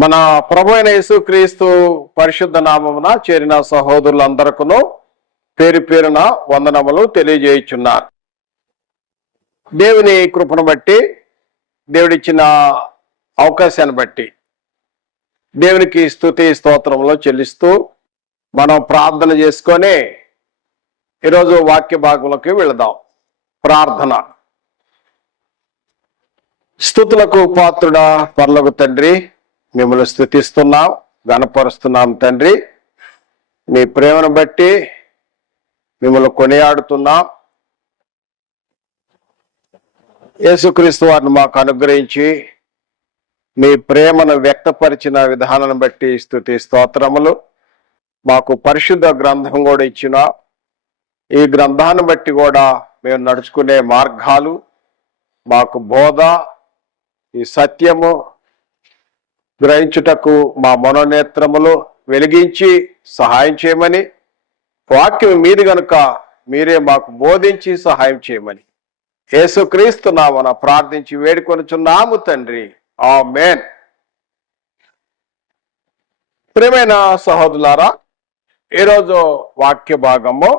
మన ప్రభు అయిన యేసుక్రీస్తు పరిశుద్ధ నామమున చేరిన సహోదరులందరికీ పేరు పేరున వందనములు తెలియజేయుచున్నారు. దేవుని కృపను బట్టి, దేవుడిచ్చిన అవకాశాన్ని బట్టి దేవునికి స్తుతి స్తోత్రములు చెల్లిస్తూ మనం ప్రార్థన చేసుకొని ఈరోజు వాక్య భాగంలోకి వెళదాం. ప్రార్థన. స్తుతులకు పాత్రుడా పరలోక తండ్రి, మిమ్మల్ని స్తుతిస్తున్నాం, గణపరుస్తున్నాం తండ్రి. మీ ప్రేమను బట్టి మిమ్మల్ని కొనియాడుతున్నాం. యేసుక్రీస్తు వారిని మాకు అనుగ్రహించి మీ ప్రేమను వ్యక్తపరిచిన విధానాన్ని బట్టి స్తుతి స్తోత్రములు. మాకు పరిశుద్ధ గ్రంథం కూడా ఇచ్చిన ఈ గ్రంథాన్ని బట్టి కూడా మేము నడుచుకునే మార్గాలు, మాకు బోధ, ఈ సత్యము గ్రహించుటకు మా మనోనేత్రములు వెలిగించి సహాయం చేయమని, వాక్యం మీది గనుక మీరే మాకు బోధించి సహాయం చేయమని యేసుక్రీస్తు నామమున ప్రార్థించి వేడుకొనుచున్నాము తండ్రి. ఆమేన్. ప్రియమైన సహోదరులారా, ఈరోజు వాక్య భాగము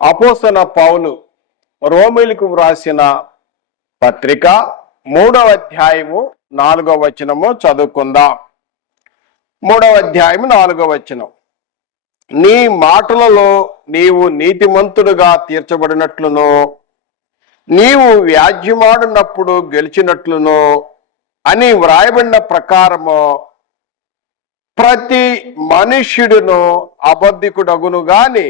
అపోస్తలుడైన పౌలు రోమీయులకు వ్రాసిన పత్రిక 3వ అధ్యాయము 4వ వచనము చదువుకుందాం. 3వ అధ్యాయము 4వ వచనం. నీ మాటలలో నీవు నీతిమంతుడుగా తీర్చబడినట్లును, నీవు వ్యాజ్యమాడినప్పుడు గెలిచినట్లును అని వ్రాయబడిన ప్రకారము ప్రతి మనుష్యుడును అబద్ధికుడగును గాని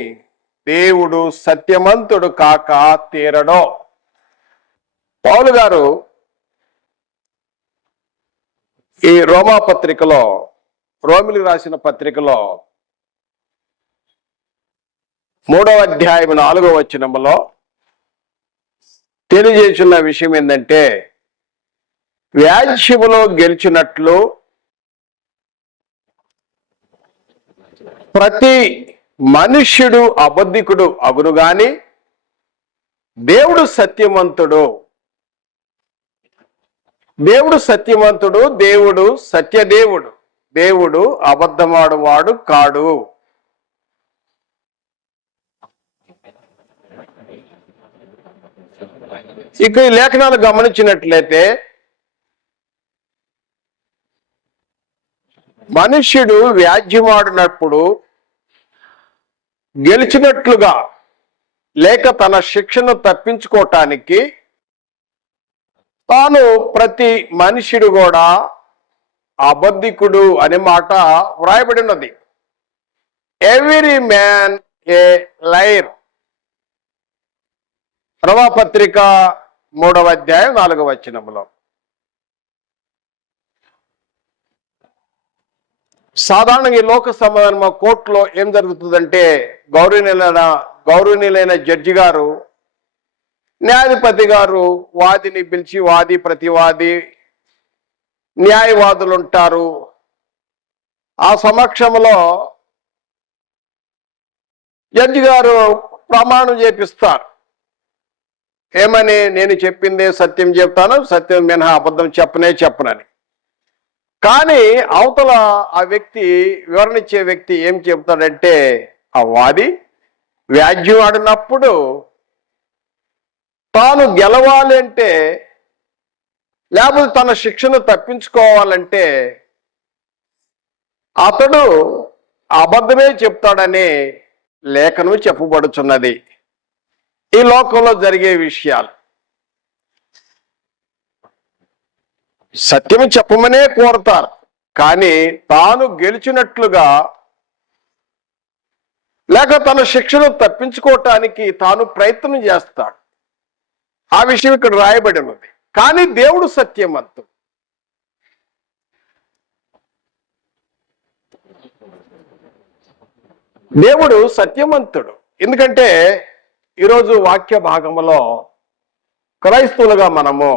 దేవుడు సత్యమంతుడు కాక తీరడో. పౌలు గారు ఈ రోమా పత్రికలో, రోమిలకు రాసిన పత్రికలో 3వ అధ్యాయం 4వ వచనములో తెలియజేస్తున్న విషయం ఏంటంటే, వ్యాజ్యములో గెలిచినట్లు ప్రతి మనుష్యుడు అబద్ధికుడు అగును గాని దేవుడు సత్యవంతుడు. దేవుడు సత్యవంతుడు, దేవుడు సత్యదేవుడు, దేవుడు అబద్ధమాడువాడు కాడు. ఇక ఈ లేఖనాలు గమనించినట్లయితే మనుష్యుడు వ్యాజ్యమాడినప్పుడు గెలిచినట్లుగా లేక తన శిక్షను తప్పించుకోవటానికి తాను ప్రతి మనుష్యుడు కూడా అబద్ధికుడు అనే మాట వ్రాయబడి ఉన్నది. ఎవ్రీ మ్యాన్ ఏ లైర్. రోమా పత్రిక 3వ అధ్యాయం 4వ వచనములో. సాధారణంగా ఈ లోక సమాధానం కోర్టులో ఏం జరుగుతుందంటే, గౌరవనీయులైన జడ్జి గారు, న్యాయాధిపతి గారు వాదిని పిలిచి, వాది ప్రతివాది, న్యాయవాదులు ఉంటారు. ఆ సమక్షంలో జడ్జి గారు ప్రమాణం చేపిస్తారు. ఏమని? నేను చెప్పిందే సత్యం చెప్తాను, సత్యం మినహా అబద్ధం చెప్పనని. కానీ అవతల ఆ వ్యక్తి, వివరణ ఇచ్చే వ్యక్తి ఏం చెప్తాడంటే, ఆ వాది వ్యాజ్యం ఆడినప్పుడు తాను గెలవాలి అంటే, లేకపోతే తన శిక్షను తప్పించుకోవాలంటే అతడు అబద్ధమే చెప్తాడని లేఖనం చెప్పబడుచున్నది. ఈ లోకంలో జరిగే విషయాలు సత్యం చెప్పమనే కోరుతారు, కానీ తాను గెలిచినట్లుగా లేక తన శిక్షను తప్పించుకోవటానికి తాను ప్రయత్నం చేస్తాడు. ఆ విషయం ఇక్కడ రాయబడి ఉన్నది. కానీ దేవుడు సత్యవంతుడు. దేవుడు సత్యవంతుడు. ఎందుకంటే ఈరోజు వాక్య భాగంలో క్రైస్తవులుగా మనము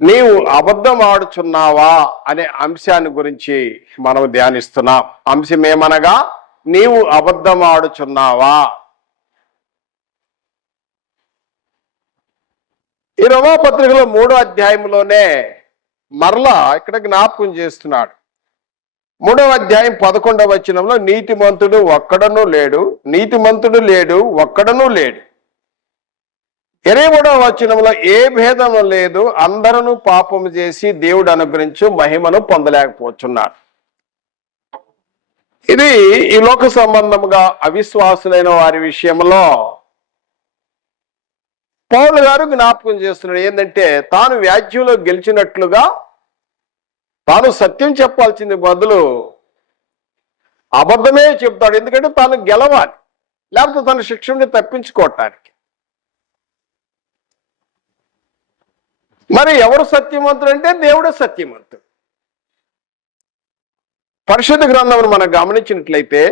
నీవు అబద్ధం ఆడుచున్నావా అనే అంశాన్ని గురించి మనం ధ్యానిస్తున్నాం. అంశం ఏమనగా, నీవు అబద్ధం ఆడుచున్నావా. ఈ రోమా పత్రికలో 3వ అధ్యాయంలోనే మరలా ఇక్కడ జ్ఞాపకం చేస్తున్నాడు. 3వ అధ్యాయం 11వ వచనంలో నీతిమంతుడు ఒక్కడనూ లేడు, నీతిమంతుడు లేడు, ఒక్కడనూ లేడు. 23వ వచనంలో ఏ భేదము లేదు, అందరూ పాపము చేసి దేవుడు అనుగ్రహించు మహిమను పొందలేకపోతున్నారు. ఇది ఈ లోక సంబంధముగా అవిశ్వాసులైన వారి విషయంలో పౌలు గారు జ్ఞాపకం చేస్తున్నాడు. ఏంటంటే తాను వ్యాజ్యంలో గెలిచినట్లుగా తాను సత్యం చెప్పాల్సింది బదులు అబద్ధమే చెప్తాడు. ఎందుకంటే తాను గెలవాలి, లేకపోతే తన శిక్షని తప్పించుకోవటానికి. మరి ఎవరు సత్యవంతుడు అంటే దేవుడే సత్యవంతుడు. పరిశుద్ధ గ్రంథమును మనం గమనించినట్లయితే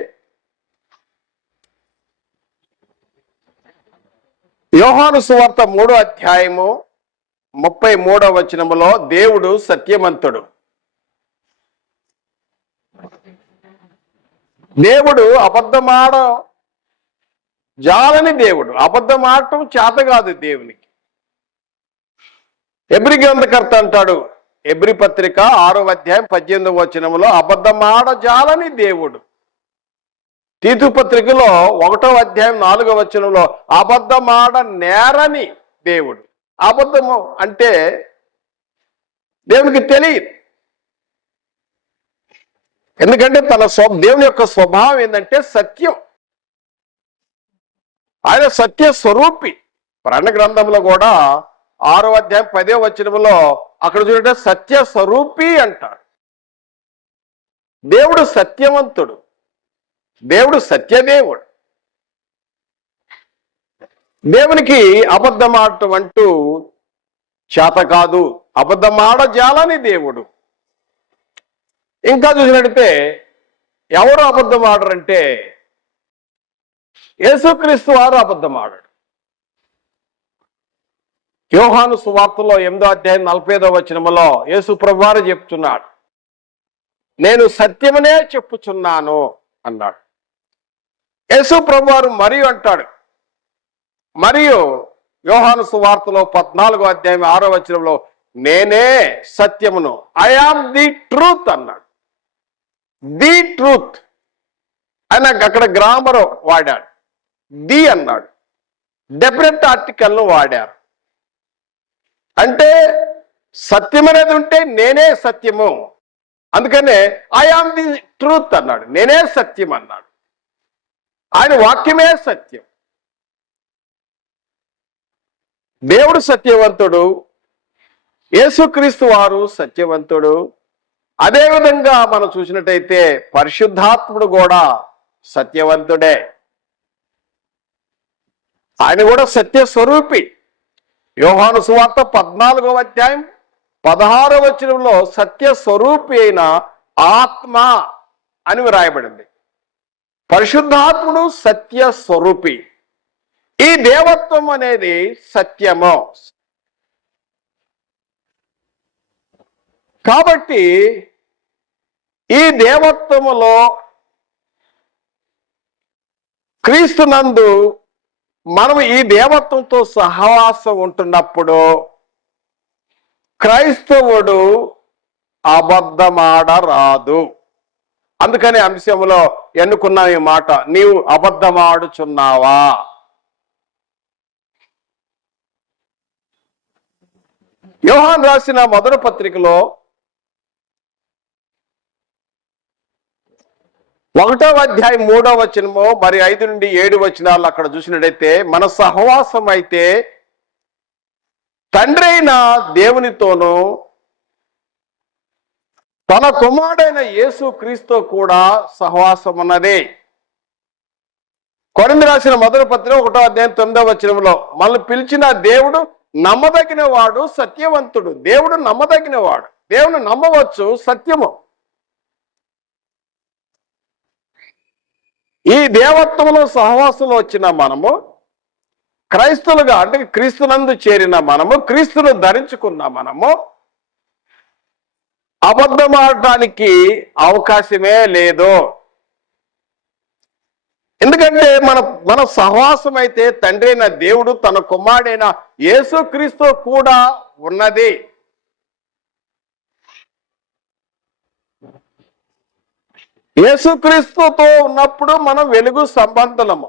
యోహాను సువార్త 3వ అధ్యాయము 33వ వచనములో దేవుడు సత్యవంతుడు. దేవుడు అబద్ధమాడ జాలని దేవుడు. అబద్ధమాడటం చేత కాదు దేవునికి. ఎబ్రి గ్రంథకర్త అంటాడు, ఎబ్రి పత్రిక 6వ అధ్యాయం 18వ వచనములో అబద్ధమాడ జాలని దేవుడు. తీతు పత్రికలో 1వ అధ్యాయం 4వ వచనంలో అబద్ధమాడ నేరని దేవుడు. అబద్ధము అంటే దేవునికి తెలియదు. ఎందుకంటే దేవుని యొక్క స్వభావం ఏంటంటే సత్యం. ఆయన సత్య స్వరూపి. ప్రకటన గ్రంథంలో కూడా 6వ అధ్యాయం 10వ వచనంలో అక్కడ చూడంటే సత్య స్వరూపి అంటాడు. దేవుడు సత్యవంతుడు, దేవుడు సత్యదేవుడు. దేవునికి అబద్ధమాడటం అంటూ చేత కాదు, అబద్ధమాడజాలని దేవుడు. ఇంకా చూసినట్టే ఎవరు అబద్ధం ఆడరంటే యేసుక్రీస్తు వారు అబద్ధం ఆడాడు. యోహాను సువార్తలో 8వ అధ్యాయం 45వ వచనములో యేసు ప్రభువారు చెప్తున్నాడు, నేను సత్యమనే చెప్పుచున్నాను అన్నాడు. యేసు ప్రభువారు మరియు అంటాడు, మరియు యోహాను సువార్తలో 14వ అధ్యాయం 6వ వచనంలో నేనే సత్యమును, ఐ ఆమ్ ది ట్రూత్ అన్నాడు. ది ట్రూత్ అని అక్కడ గ్రామర్ వాడాడు. ది అన్నాడు, డెఫినెట్ ఆర్టికల్ను వాడారు. అంటే సత్యం అనేది ఉంటే నేనే సత్యము, అందుకనే ఐ ఆమ్ ది ట్రూత్ అన్నాడు. నేనే సత్యం అన్నాడు. ఆయన వాక్యమే సత్యం. దేవుడు సత్యవంతుడు, యేసుక్రీస్తు వారు సత్యవంతుడు. అదేవిధంగా మనం చూసినట్టయితే పరిశుద్ధాత్ముడు కూడా సత్యవంతుడే. ఆయన కూడా సత్య స్వరూపి. యోహాను సువార్త 14వ అధ్యాయం 16వ వచనంలో సత్య స్వరూపి అయిన ఆత్మ అని వ్రాయబడింది. పరిశుద్ధాత్ముడు సత్య స్వరూపి. ఈ దేవత్వం అనేది సత్యము. కాబట్టి ఈ దేవత్వములో క్రీస్తునందు మనం ఈ దేవత్వంతో సహవాసం ఉంటున్నప్పుడు క్రైస్తవుడు అబద్ధమాడరాదు. అందుకని అంశంలో ఎన్నుకున్నాం ఈ మాట, నీవు అబద్ధమాడుచున్నావా? యోహాను రాసిన మొదటి పత్రికలో 1వ అధ్యాయం 3వ వచనము మరి 5 నుండి 7 వచనాలు అక్కడ చూసినట్టయితే మన సహవాసం అయితే తండ్రి అయిన దేవునితోనూ తన కుమారుడైన యేసు క్రీస్తు కూడా సహవాసం ఉన్నదే. కొరింథీ రాసిన మొదటి పత్రిక 1వ అధ్యాయం 9వ వచనంలో మనల్ని పిలిచిన దేవుడు నమ్మదగిన వాడు, సత్యవంతుడు. దేవుడు నమ్మదగిన వాడు, దేవుని నమ్మవచ్చు, సత్యము. ఈ దేవత్వంలో సహవాసంలో వచ్చిన మనము క్రైస్తవులుగా, అంటే క్రీస్తునందు చేరిన మనము, క్రీస్తును ధరించుకున్న మనము అబద్ధమాడటానికి అవకాశమే లేదు. ఎందుకంటే మన సహవాసం అయితే తండ్రి అయిన దేవుడు తన కుమారుడైన యేసుక్రీస్తు కూడా ఉన్నది. యేసుక్రీస్తుతో ఉన్నప్పుడు మనం వెలుగు సంబంధులము.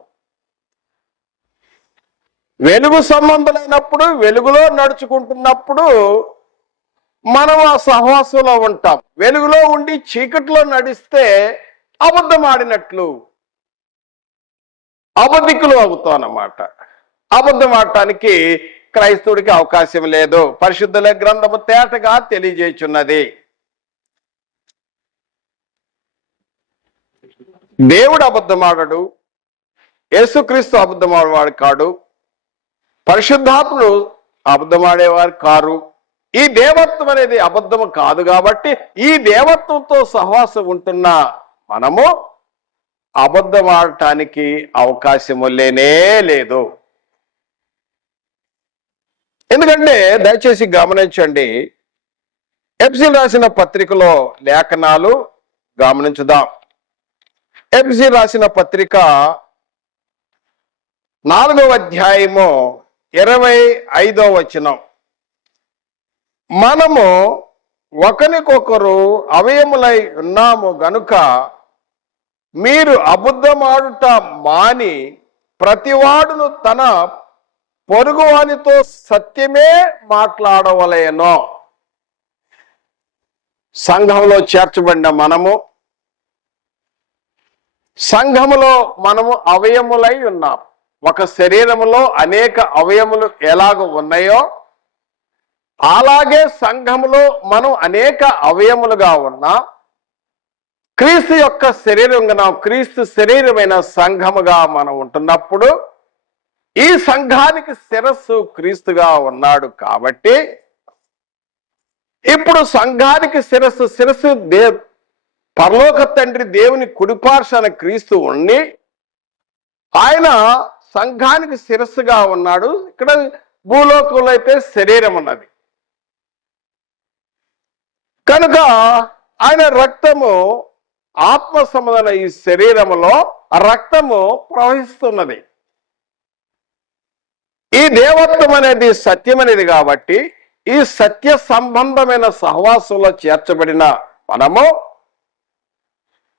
వెలుగు సంబంధులైనప్పుడు, వెలుగులో నడుచుకుంటున్నప్పుడు మనం ఆ సహవాసంలో ఉంటాం. వెలుగులో ఉండి చీకట్లో నడిస్తే అబద్ధం ఆడినట్లు, అబద్ధికులు అవుతాం అన్నమాట. అబద్ధం ఆడటానికి క్రైస్తవుడికి అవకాశం లేదు. పరిశుద్ధుల గ్రంథము తేటగా తెలియజేయుచున్నది. దేవుడు అబద్ధమాడడు, యేసుక్రీస్తు అబద్ధమాడేవాడు కాడు, పరిశుద్ధాత్ముడు అబద్ధమాడేవారు కారు. ఈ దేవత్వం అనేది అబద్ధము కాదు కాబట్టి ఈ దేవత్వంతో సహవాసం ఉంటున్న మనము అబద్ధమాడటానికి అవకాశము లేనే లేదు. ఎందుకంటే దయచేసి గమనించండి, ఎఫెసీయులకు రాసిన పత్రికలో లేఖనాలు గమనించుదాం. ఎఫెసీయులకు రాసిన పత్రిక 4వ అధ్యాయము 25వ వచనం, మనము ఒకరికొకరు అవయములై ఉన్నాము గనుక మీరు అబద్ధమాడుట మాని ప్రతివాడును తన పొరుగువానితో సత్యమే మాట్లాడవలెను. సంఘంలో చేర్చబడిన మనము, సంఘములో మనము అవయములై ఉన్నాం. ఒక శరీరములో అనేక అవయములు ఎలాగ ఉన్నాయో అలాగే సంఘములో మనం అనేక అవయములుగా ఉన్నాం. క్రీస్తు యొక్క శరీరంగా, క్రీస్తు శరీరమైన సంఘముగా మనం ఉంటున్నప్పుడు ఈ సంఘానికి శిరస్సు క్రీస్తుగా ఉన్నాడు కాబట్టి ఇప్పుడు సంఘానికి శిరస్సు పరలోక తండ్రి దేవుని కుడిపార్శ్వన క్రీస్తు ఉండి ఆయన సంఘానికి శిరస్సుగా ఉన్నాడు. ఇక్కడ భూలోకంలో అయితే శరీరం ఉన్నది కనుక ఆయన రక్తము ఆత్మ సంబంధమైన ఈ శరీరములో రక్తము ప్రవహిస్తున్నది. ఈ దేవత్వం అనేది సత్యం అనేది కాబట్టి ఈ సత్య సంబంధమైన సహవాసంలో చేర్చబడిన మనము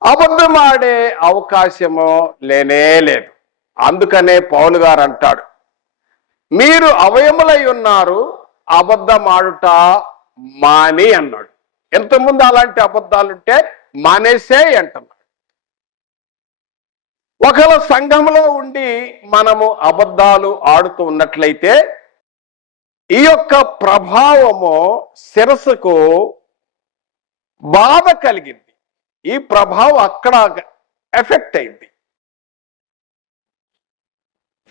అబద్ధమాడే అవకాశము లేనే లేదు. అందుకనే పౌలు గారు అంటాడు, మీరు అవయములై ఉన్నారు, అబద్ధమాడుట మాని అన్నాడు. ఎంతమంది అలాంటి అబద్ధాలుంటే మానేసే అంటున్నాడు. ఒకవేళ సంఘంలో ఉండి మనము అబద్ధాలు ఆడుతూ ఉన్నట్లయితే ఈ యొక్క ప్రభావము శిరస్సుకు బాధ కలిగింది. ఈ ప్రభావం అక్కడ ఎఫెక్ట్ అయింది.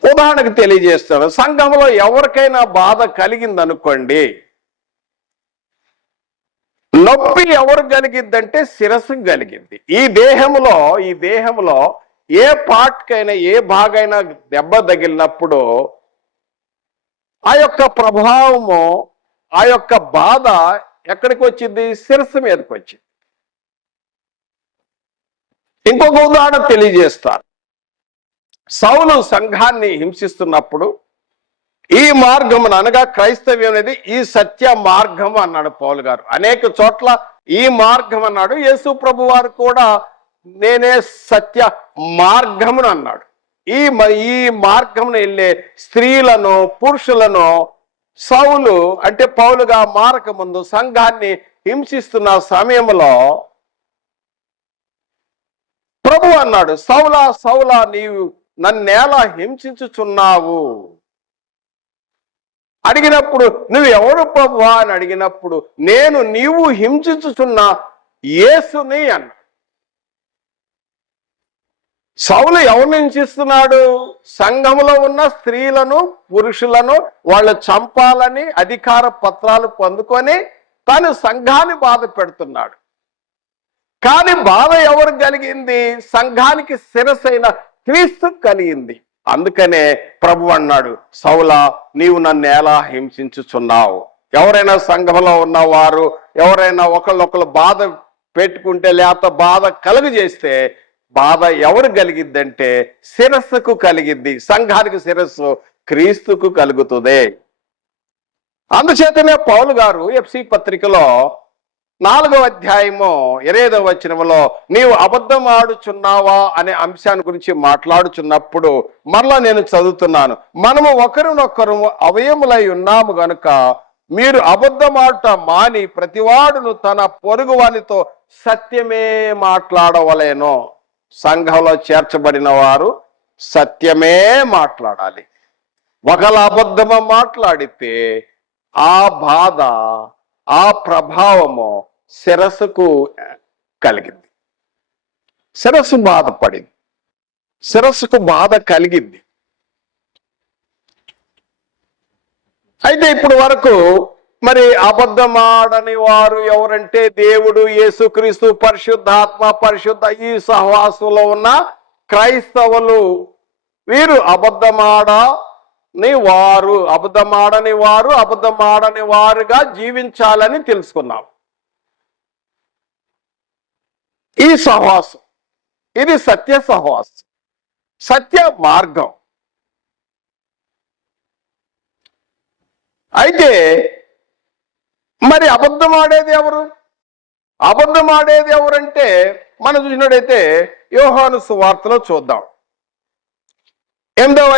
ఉదాహరణకు తెలియజేస్తాడు, సంఘంలో ఎవరికైనా బాధ కలిగింది అనుకోండి, నొప్పి ఎవరు కలిగిద్దంటే శిరస్సుకు కలిగింది. ఈ దేహంలో ఏ పార్ట్కైనా ఏ భాగైనా దెబ్బ తగిలినప్పుడు ఆ యొక్క ప్రభావము, ఆ యొక్క బాధ ఎక్కడికి వచ్చింది? శిరస్సు మీదకి వచ్చింది. ఇంకొక ఉదాహరణ తెలియజేస్తారు. సౌలు సంఘాన్ని హింసిస్తున్నప్పుడు ఈ మార్గమును అనగా క్రైస్తవ్యం అనేది ఈ సత్య మార్గం అన్నాడు పౌలు గారు. అనేక చోట్ల ఈ మార్గం అన్నాడు. యేసు ప్రభు వారు కూడా నేనే సత్య మార్గమును అన్నాడు. ఈ మార్గమును వెళ్ళే స్త్రీలను పురుషులను సౌలు అంటే పౌలుగా మారక ముందు సంఘాన్ని హింసిస్తున్న సమయంలో ప్రభు అన్నాడు, సౌలా సౌలా నీవు నన్నేలా హింసించుచున్నావు అడిగినప్పుడు, నువ్వు ఎవరు ప్రభువా అని అడిగినప్పుడు, నేను నీవు హింసించుచున్న యేసుని అన్నాడు. సౌలు ఎవరిని హింసిస్తున్నాడు? సంఘంలో ఉన్న స్త్రీలను పురుషులను వాళ్ళు చంపాలని అధికార పత్రాలు పొందుకొని తాను సంఘాన్ని బాధ పెడుతున్నాడు. కానీ బాధ ఎవరు కలిగింది? సంఘానికి శిరసైన క్రీస్తు కలిగింది. అందుకనే ప్రభు అన్నాడు, సౌలా నీవు నన్ను ఎలా హింసించుచున్నావు? ఎవరైనా సంఘంలో ఉన్నవారు ఎవరైనా ఒకళ్ళొకళ్ళు బాధ పెట్టుకుంటే లేకపోతే బాధ కలుగజేస్తే బాధ ఎవరు కలిగిద్దంటే శిరస్సుకు కలిగిద్ది. సంఘానికి శిరస్సు క్రీస్తుకు కలుగుతుంది. అందుచేతనే పౌలు గారు ఎఫెసీ పత్రికలో 4వ అధ్యాయము 28వ వచనములో నీవు అబద్ధం ఆడుచున్నావా అనే అంశాన్ని గురించి మాట్లాడుచున్నప్పుడు మరలా నేను చదువుతున్నాను. మనము ఒకరినొకరు అవయములై ఉన్నాము గనుక మీరు అబద్ధమాట మాని ప్రతివాడును తన పొరుగు వానితో సత్యమే మాట్లాడవలేను. సంఘంలో చేర్చబడిన వారు సత్యమే మాట్లాడాలి. ఒకళ్ళ అబద్ధము మాట్లాడితే ఆ బాధ, ఆ ప్రభావము శిరస్సుకు కలిగింది. శిరస్సు బాధపడింది, శిరస్సుకు బాధ కలిగింది. అయితే ఇప్పుడు వరకు మరి అబద్ధమాడని వారు ఎవరంటే దేవుడు, యేసుక్రీస్తు, పరిశుద్ధాత్మ, పరిశుద్ధ ఈ సహవాసంలో ఉన్న క్రైస్తవులు. వీరు అబద్ధమాడని వారు అబద్ధమాడని వారుగా జీవించాలని తెలుసుకున్నాం. ఈ సహవాసం ఇది సత్య సహవాసం, సత్య మార్గం. అయితే మరి అబద్ధం ఆడేది ఎవరు? అబద్ధం ఆడేది ఎవరంటే మనం చూసినట్టయితే యోహాను సువార్తలో చూద్దాం. 8వ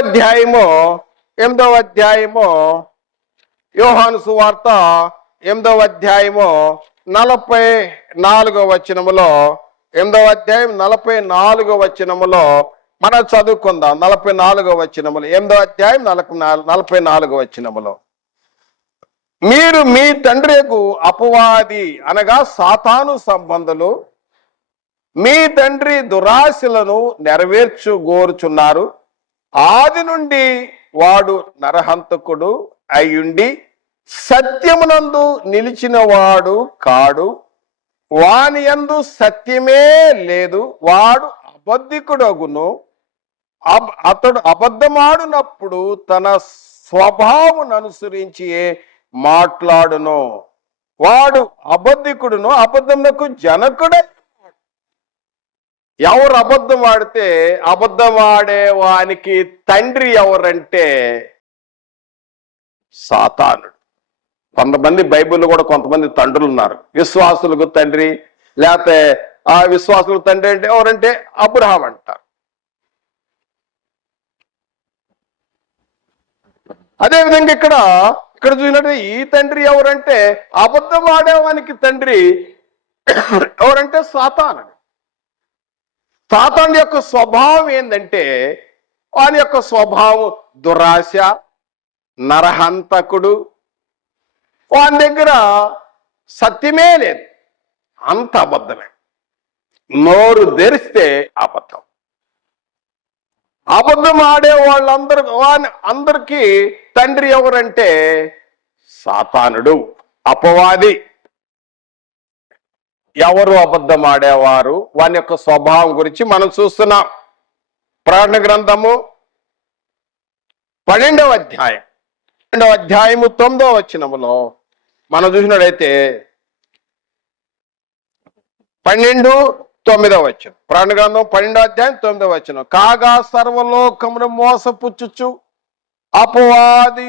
అధ్యాయము యోహాను సువార్త 8వ అధ్యాయము 44వ వచనములో 8వ అధ్యాయం 44వ వచనములో మనం చదువుకుందాం. 44వ వచనములో 8వ అధ్యాయం 44వ వచనములో మీరు మీ తండ్రికి అపవాది అనగా సాతాను సంబంధులు, మీ తండ్రి దురాశలను నెరవేర్చుగోరుచున్నారు. ఆది నుండి వాడు నరహంతకుడు అయ్యుండి సత్యమునందు నిలిచిన వాడు కాడు. వాని యందు సత్యమే లేదు. వాడు అబద్ధికుడగును. అతడు అబద్ధమాడునప్పుడు తన స్వభావం అనుసరించి మాట్లాడును. వాడు అబద్ధికుడును, అబద్ధమునకు జనకుడే. ఎవరు అబద్ధం ఆడితే అబద్ధం ఆడే వానికి తండ్రి ఎవరంటే సాతానుడు. కొంతమంది బైబిల్లో కూడా కొంతమంది తండ్రులు ఉన్నారు. విశ్వాసులకు తండ్రి, లేకపోతే ఆ విశ్వాసులకు తండ్రి అంటే ఎవరంటే అబ్రహాం అంటారు. అదేవిధంగా ఇక్కడ చూసినట్టు ఈ తండ్రి ఎవరంటే అబద్ధం ఆడేవానికి తండ్రి ఎవరంటే సాతానుడు. సాతాను యొక్క స్వభావం ఏంటంటే వాని యొక్క స్వభావం దురాశ, నరహంతకుడు. వాని దగ్గర సత్యమే లేదు, అంత అబద్ధమే. నోరు తెరిస్తే అబద్ధం. అబద్ధం ఆడే అందరికీ తండ్రి ఎవరంటే సాతానుడు, అపవాది. ఎవరు అబద్ధం ఆడేవారు, వాని యొక్క స్వభావం గురించి మనం చూస్తున్నాం. ప్రకటన గ్రంథము 12వ అధ్యాయము 9వ వచనములో మనం చూసినట్లయితే 12:9 వచనం. ప్రకటన గ్రంథం 12వ అధ్యాయం 9వ వచనం. కాగా సర్వలోకమును మోసపుచ్చుచు అపవాది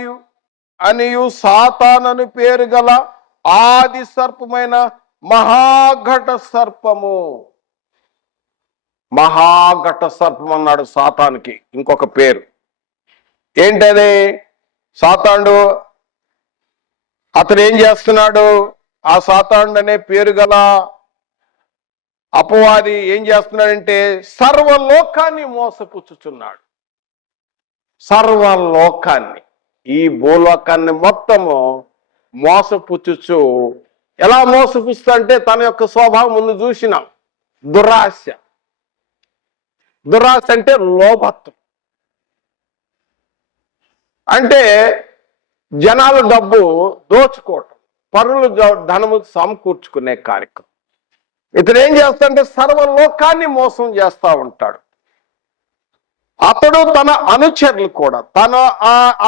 అనియు సాతానని పేరు గల ఆది సర్పమైన మహాఘట సర్పము. మహాఘట సర్పం అన్నాడు సాతానికి ఇంకొక పేరు. ఏంటది? సాతానుడు అతడు ఏం చేస్తున్నాడు? ఆ సాతానుడు అనే పేరు గల అపవాది ఏం చేస్తున్నాడంటే సర్వలోకాన్ని మోసపుచ్చుచున్నాడు. సర్వలోకాన్ని, ఈ భూలోకాన్ని మొత్తము మోసపుచ్చుచు. ఎలా మోసపుచ్చుతా అంటే తన యొక్క స్వభావం ముందు చూసినాం. దురాశ. దురాశ అంటే లోభత్వం. అంటే జనాల డబ్బు దోచుకోవటం, పరులు ధనము సమకూర్చుకునే కార్యక్రమం. ఇతను ఏం చేస్తాడంటే సర్వలోకాన్ని మోసం చేస్తా ఉంటాడు. అతడు తన అనుచరులు కూడా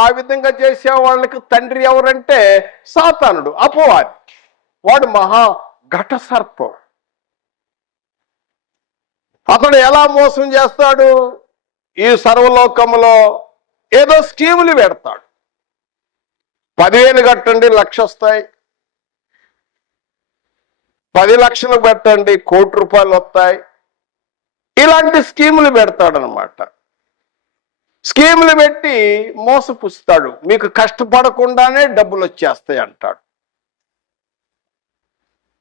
ఆ విధంగా చేసే వాళ్ళకి తండ్రి ఎవరంటే సాతానుడు, అపవాది. వాడు మహా ఘట సర్పం. అతడు ఎలా మోసం చేస్తాడు? ఈ సర్వలోకంలో ఏదో స్కీములు పెడతాడు. 10,000 కట్టండి 1,00,000 వస్తాయి. 10 లక్షలు పెట్టండి, ₹1,00,00,000 వస్తాయి. ఇలాంటి స్కీములు పెడతాడనమాట. స్కీములు పెట్టి మోసపుస్తాడు. మీకు కష్టపడకుండానే డబ్బులు వచ్చేస్తాయి అంటాడు.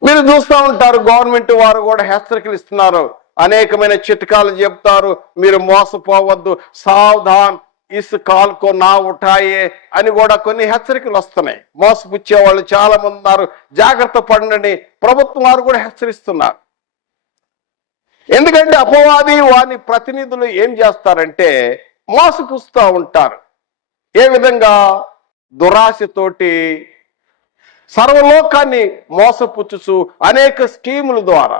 మీరు చూస్తూ ఉంటారు, గవర్నమెంట్ వారు కూడా హెచ్చరికలు ఇస్తున్నారు, అనేకమైన చిట్కాలు చెప్తారు. మీరు మోసపోవద్దు, సావధాన్, ఇస్ కాల్కో నా ఉఠాయే అని కూడా కొన్ని హెచ్చరికలు వస్తున్నాయి. మోసపుచ్చే వాళ్ళు చాలా మంది ఉన్నారు, జాగ్రత్త పడండి. ప్రభుత్వం వారు కూడా హెచ్చరిస్తున్నారు. ఎందుకంటే అపవాది వాని ప్రతినిధులు ఏం చేస్తారంటే మోసపుస్తూ ఉంటారు. ఏ విధంగా? దురాశతోటి సర్వలోకాన్ని మోసపుచ్చుచు అనేక స్కీముల ద్వారా.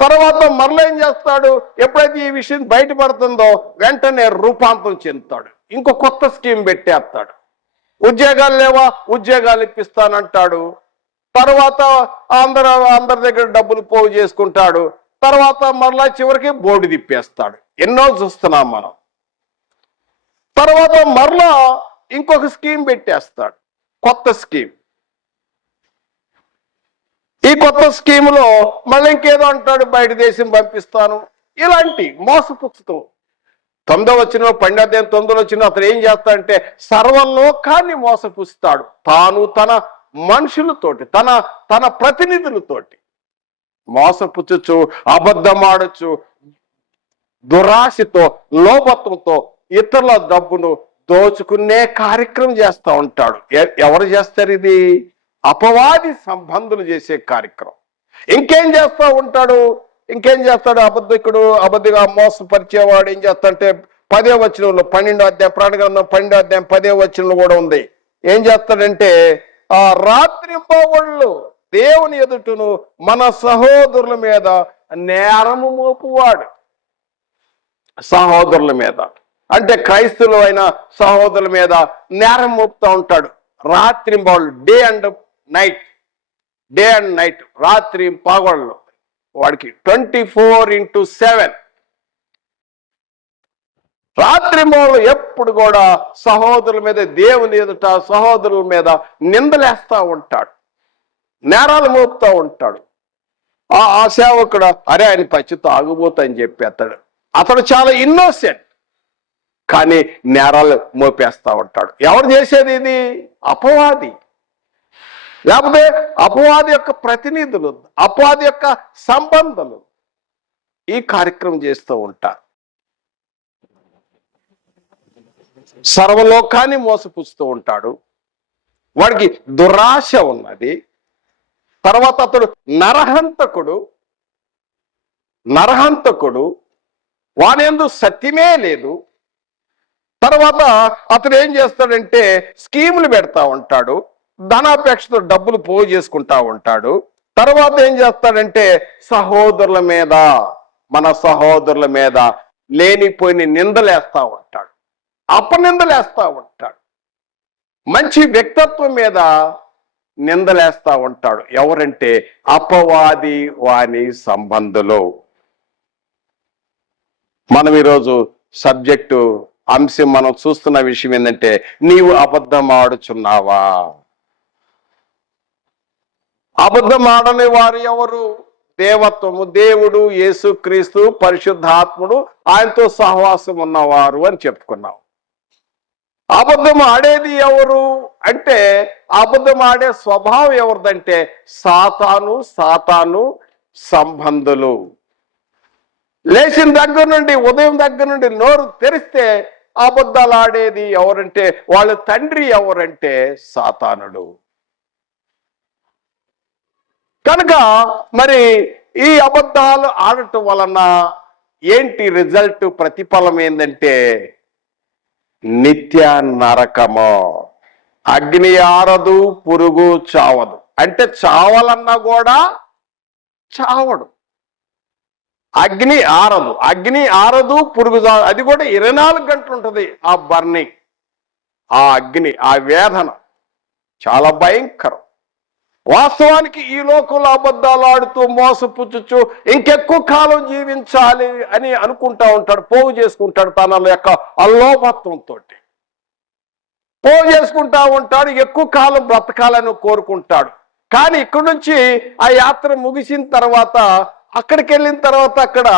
తర్వాత మరలా ఏం చేస్తాడు? ఎప్పుడైతే ఈ విషయం బయటపడుతుందో వెంటనే రూపాంతరం చెందుతాడు, ఇంకో కొత్త స్కీమ్ పెట్టేస్తాడు. ఉద్యోగాలు లేవా, ఉద్యోగాలు ఇప్పిస్తానంటాడు. తర్వాత అందరి దగ్గర డబ్బులు పోగు చేసుకుంటాడు. తర్వాత మరలా చివరికి బోర్డు తిప్పేస్తాడు. ఎన్నో చూస్తున్నాం మనం. తర్వాత మరలా ఇంకొక స్కీమ్ పెట్టేస్తాడు, కొత్త స్కీమ్. ఈ కొత్త స్కీములో మళ్ళీ ఇంకేదో అంటాడు, బయట దేశం పంపిస్తాను. ఇలాంటి మోసపుచ్చుతాం. 9వ వచనం 12వ వచనం అతను ఏం చేస్తాడంటే సర్వలోకాన్ని మోసపుస్తాడు. తాను తన మనుషులతోటి, తన ప్రతినిధులతోటి మోసపుచ్చు, అబద్ధమాడచ్చు, దురాశతో, లోభత్వంతో ఇతరుల డబ్బును దోచుకునే కార్యక్రమం చేస్తూ ఉంటాడు. ఎవరు చేస్తారు ఇది? అపవాది సంబంధులు చేసే కార్యక్రమం. ఇంకేం చేస్తూ ఉంటాడు? ఇంకేం చేస్తాడు అబద్ధికుడు? అబద్ధిగా మోసపరిచేవాడు ఏం చేస్తాడంటే 10వ వచనంలో, 12వ అధ్యాయం, ప్రకటన గ్రంథం 12వ అధ్యాయం 10వ వచనంలో కూడా ఉంది. ఏం చేస్తాడంటే ఆ రాత్రింబవళ్ళు దేవుని ఎదుటను మన సహోదరుల మీద నేరము మోపువాడు. సహోదరుల మీద అంటే క్రైస్తవులు అయిన సహోదరుల మీద నేరం మోపుతూ ఉంటాడు. రాత్రింబవళ్ళు, డే అండ్ నైట్, రాత్రి పగళ్ళు. వాడికి 24/7 రాత్రింబవళ్ళు ఎప్పుడు కూడా సహోదరుల మీద, దేవుని ఎదుట సహోదరుల మీద నిందలేస్తా ఉంటాడు, నేరాలు మోపుతూ ఉంటాడు. ఆ సేవకుడు అరే ఆయన పచ్చి తాగుబోతా అని చెప్పేస్తాడు. అతడు చాలా ఇన్నోసెంట్, కానీ నేరాలు మోపేస్తా ఉంటాడు. ఎవరు చేసేది ఇది? అపవాది. లేకపోతే అపవాది యొక్క ప్రతినిధులు, అపవాది యొక్క సంబంధాలు ఈ కార్యక్రమం చేస్తూ ఉంటారు. సర్వలోకాన్ని మోసపుస్తూ ఉంటాడు. వాడికి దురాశ ఉన్నది. తర్వాత అతడు నరహంతకుడు, వానేందు సత్యమే లేదు. తర్వాత అతడు ఏం చేస్తాడంటే స్కీములు పెడతా ఉంటాడు, ధనాపేక్షతో డబ్బులు పోగు చేసుకుంటా ఉంటాడు. తర్వాత ఏం చేస్తాడంటే మన సహోదరుల మీద లేనిపోయిన నిందలేస్తా ఉంటాడు, అపనిందలేస్తా ఉంటాడు. మంచి వ్యక్తిత్వం మీద నిందలేస్తా ఉంటాడు. ఎవరంటే అపవాది వాని సంబంధులు. మనం ఈరోజు సబ్జెక్టు అంశం మనం చూస్తున్న విషయం ఏంటంటే నీవు అబద్ధం ఆడుచున్నావా? అబద్ధం ఆడని వారు ఎవరు? దేవత్వము, దేవుడు, యేసుక్రీస్తు, పరిశుద్ధాత్ముడు, ఆయనతో సహవాసం ఉన్నవారు అని చెప్పుకున్నాం. అబద్ధం ఆడేది ఎవరు అంటే అబద్ధం ఆడే స్వభావం ఎవరిదంటే సాతాను సంబంధులు. లేచిన దగ్గర నుండి, ఉదయం దగ్గర నుండి నోరు తెరిస్తే అబద్ధాలు ఆడేది ఎవరంటే వాళ్ళ తండ్రి ఎవరంటే సాతానుడు. కనుక మరి ఈ అబద్ధాలు ఆడటం వలన ఏంటి రిజల్ట్, ప్రతిఫలం ఏంటంటే నిత్య నరకము. అగ్ని ఆరదు, పురుగు చావదు. అంటే చావాలన్నా కూడా చావడు. అగ్ని ఆరదు, పురుగు చావదు. అది కూడా 24 గంటలు ఉంటుంది ఆ బర్నింగ్, ఆ అగ్ని, ఆ వేదన చాలా భయంకరం. వాస్తవానికి ఈ లోకంలో అబద్ధాలు ఆడుతూ మోసపుచ్చుచు ఇంకెక్కువ కాలం జీవించాలి అని అనుకుంటా ఉంటాడు, పోగు చేసుకుంటాడు. తన యొక్క అల్లోభత్వంతో పోగు చేసుకుంటా ఉంటాడు, ఎక్కువ కాలం బ్రతకాలని కోరుకుంటాడు. కానీ ఇక్కడి నుంచి ఆ యాత్ర ముగిసిన తర్వాత అక్కడికి వెళ్ళిన తర్వాత అక్కడ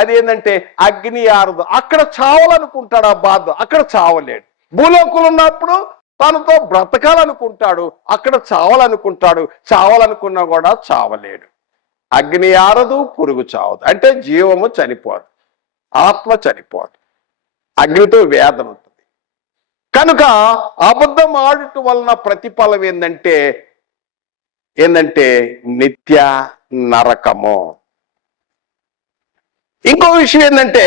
అదేంటంటే అగ్ని ఆరదు, అక్కడ చావాలనుకుంటాడు. ఆ బాధ అక్కడ చావలేడు. భూలోకులు ఉన్నప్పుడు తనతో బ్రతకాలనుకుంటాడు, అక్కడ చావాలనుకుంటాడు. చావాలనుకున్నా కూడా చావలేడు. అగ్ని ఆరదు, పురుగు చావదు. అంటే జీవము చనిపోదు, ఆత్మ చనిపోదు, అగ్నితో వేదన ఉంటుంది. కనుక అబద్ధం ఆడుట వలన ప్రతిఫలం ఏంటంటే నిత్య నరకము. ఇంకో విషయం ఏంటంటే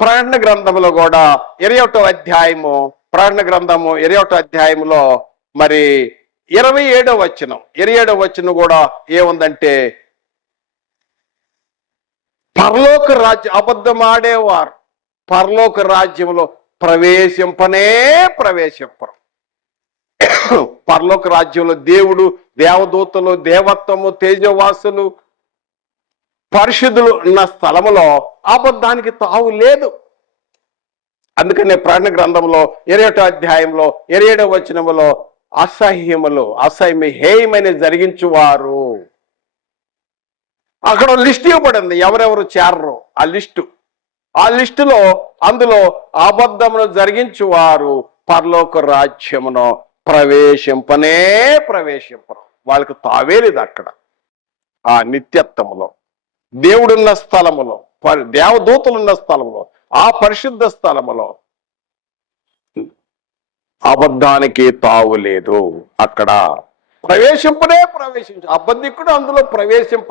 ప్రకటన గ్రంథంలో కూడా 21వ అధ్యాయము, ప్రకటన గ్రంథము 21వ అధ్యాయంలో మరి 27వ వచనం కూడా ఏముందంటే పరలోక రాజ్యం, అబద్ధం ఆడేవారు పరలోక రాజ్యంలో ప్రవేశింపరు. పరలోక రాజ్యంలో దేవుడు, దేవదూతలు, దేవత్వము, తేజవాసులు, పరిశుద్ధులు ఉన్న స్థలములో అబద్ధానికి తావు లేదు. అందుకనే ప్రకటన గ్రంథంలో 21వ అధ్యాయంలో 27వ వచనములో హేయమైన జరిగించువారు, అక్కడ లిస్ట్ ఇవ్వబడింది ఎవరెవరు చేరరు. ఆ లిస్టులో అందులో అబద్ధమును జరిగించువారు పరలోక రాజ్యమును ప్రవేశింపరు. వాళ్ళకి తావే లేదు. అక్కడ ఆ నిత్యత్వములో, దేవుడున్న స్థలములో, దేవదూతలున్న స్థలములో, ఆ పరిశుద్ధ స్థలములో అబద్ధానికి తావు లేదు. అక్కడ ప్రవేశించు అబద్ధికుడు అందులో ప్రవేశింప.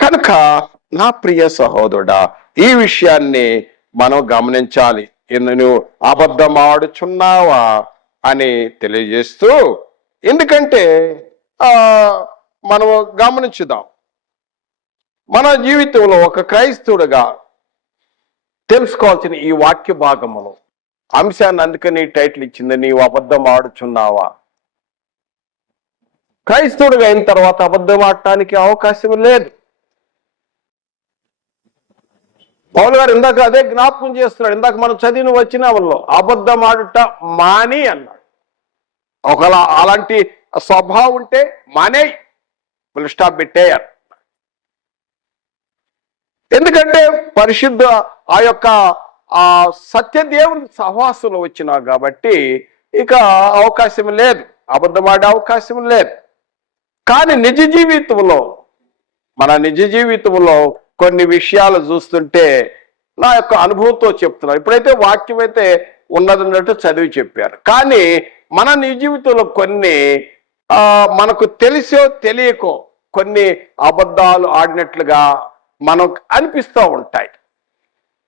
కనుక నా ప్రియ సహోదరుడా, ఈ విషయాన్ని మనం గమనించాలి. నువ్వు అబద్ధం ఆడుచున్నావా అని తెలియజేస్తూ, ఎందుకంటే మనము గమనించుదాం, మన జీవితంలో ఒక క్రైస్తవుడుగా తెలుసుకోవాల్సిన ఈ వాక్య భాగములో అంశాన్ని, అందుకని టైటిల్ ఇచ్చింది నీవు అబద్ధం ఆడుచున్నావా. క్రైస్తవుడిగా అయిన తర్వాత అబద్ధం ఆడటానికి అవకాశం లేదు. పౌలు గారు ఇందాక అదే జ్ఞాపకం చేస్తున్నాడు. ఇందాక మనం చదివిన వచనాల్లో అబద్ధం ఆడుట మాని అన్నాడు. ఒకవేళ అలాంటి స్వభావం ఉంటే మానేయ్, ఫుల్ స్టాప్ పెట్టేయాలి. ఎందుకంటే పరిశుద్ధ ఆ యొక్క సత్యదేవుని సహవాసంలో వచ్చినావు కాబట్టి ఇక అవకాశం లేదు, అబద్ధం ఆడే అవకాశం లేదు. కానీ మన నిజ జీవితంలో కొన్ని విషయాలు చూస్తుంటే నా యొక్క అనుభవంతో చెప్తున్నాను. ఇప్పుడైతే వాక్యం అయితే ఉన్నట్టు చదివి చెప్పారు. కానీ మన నిజ జీవితంలో కొన్ని మనకు తెలిసో తెలియకో కొన్ని అబద్ధాలు ఆడినట్లుగా మనకు అనిపిస్తూ ఉంటాయి.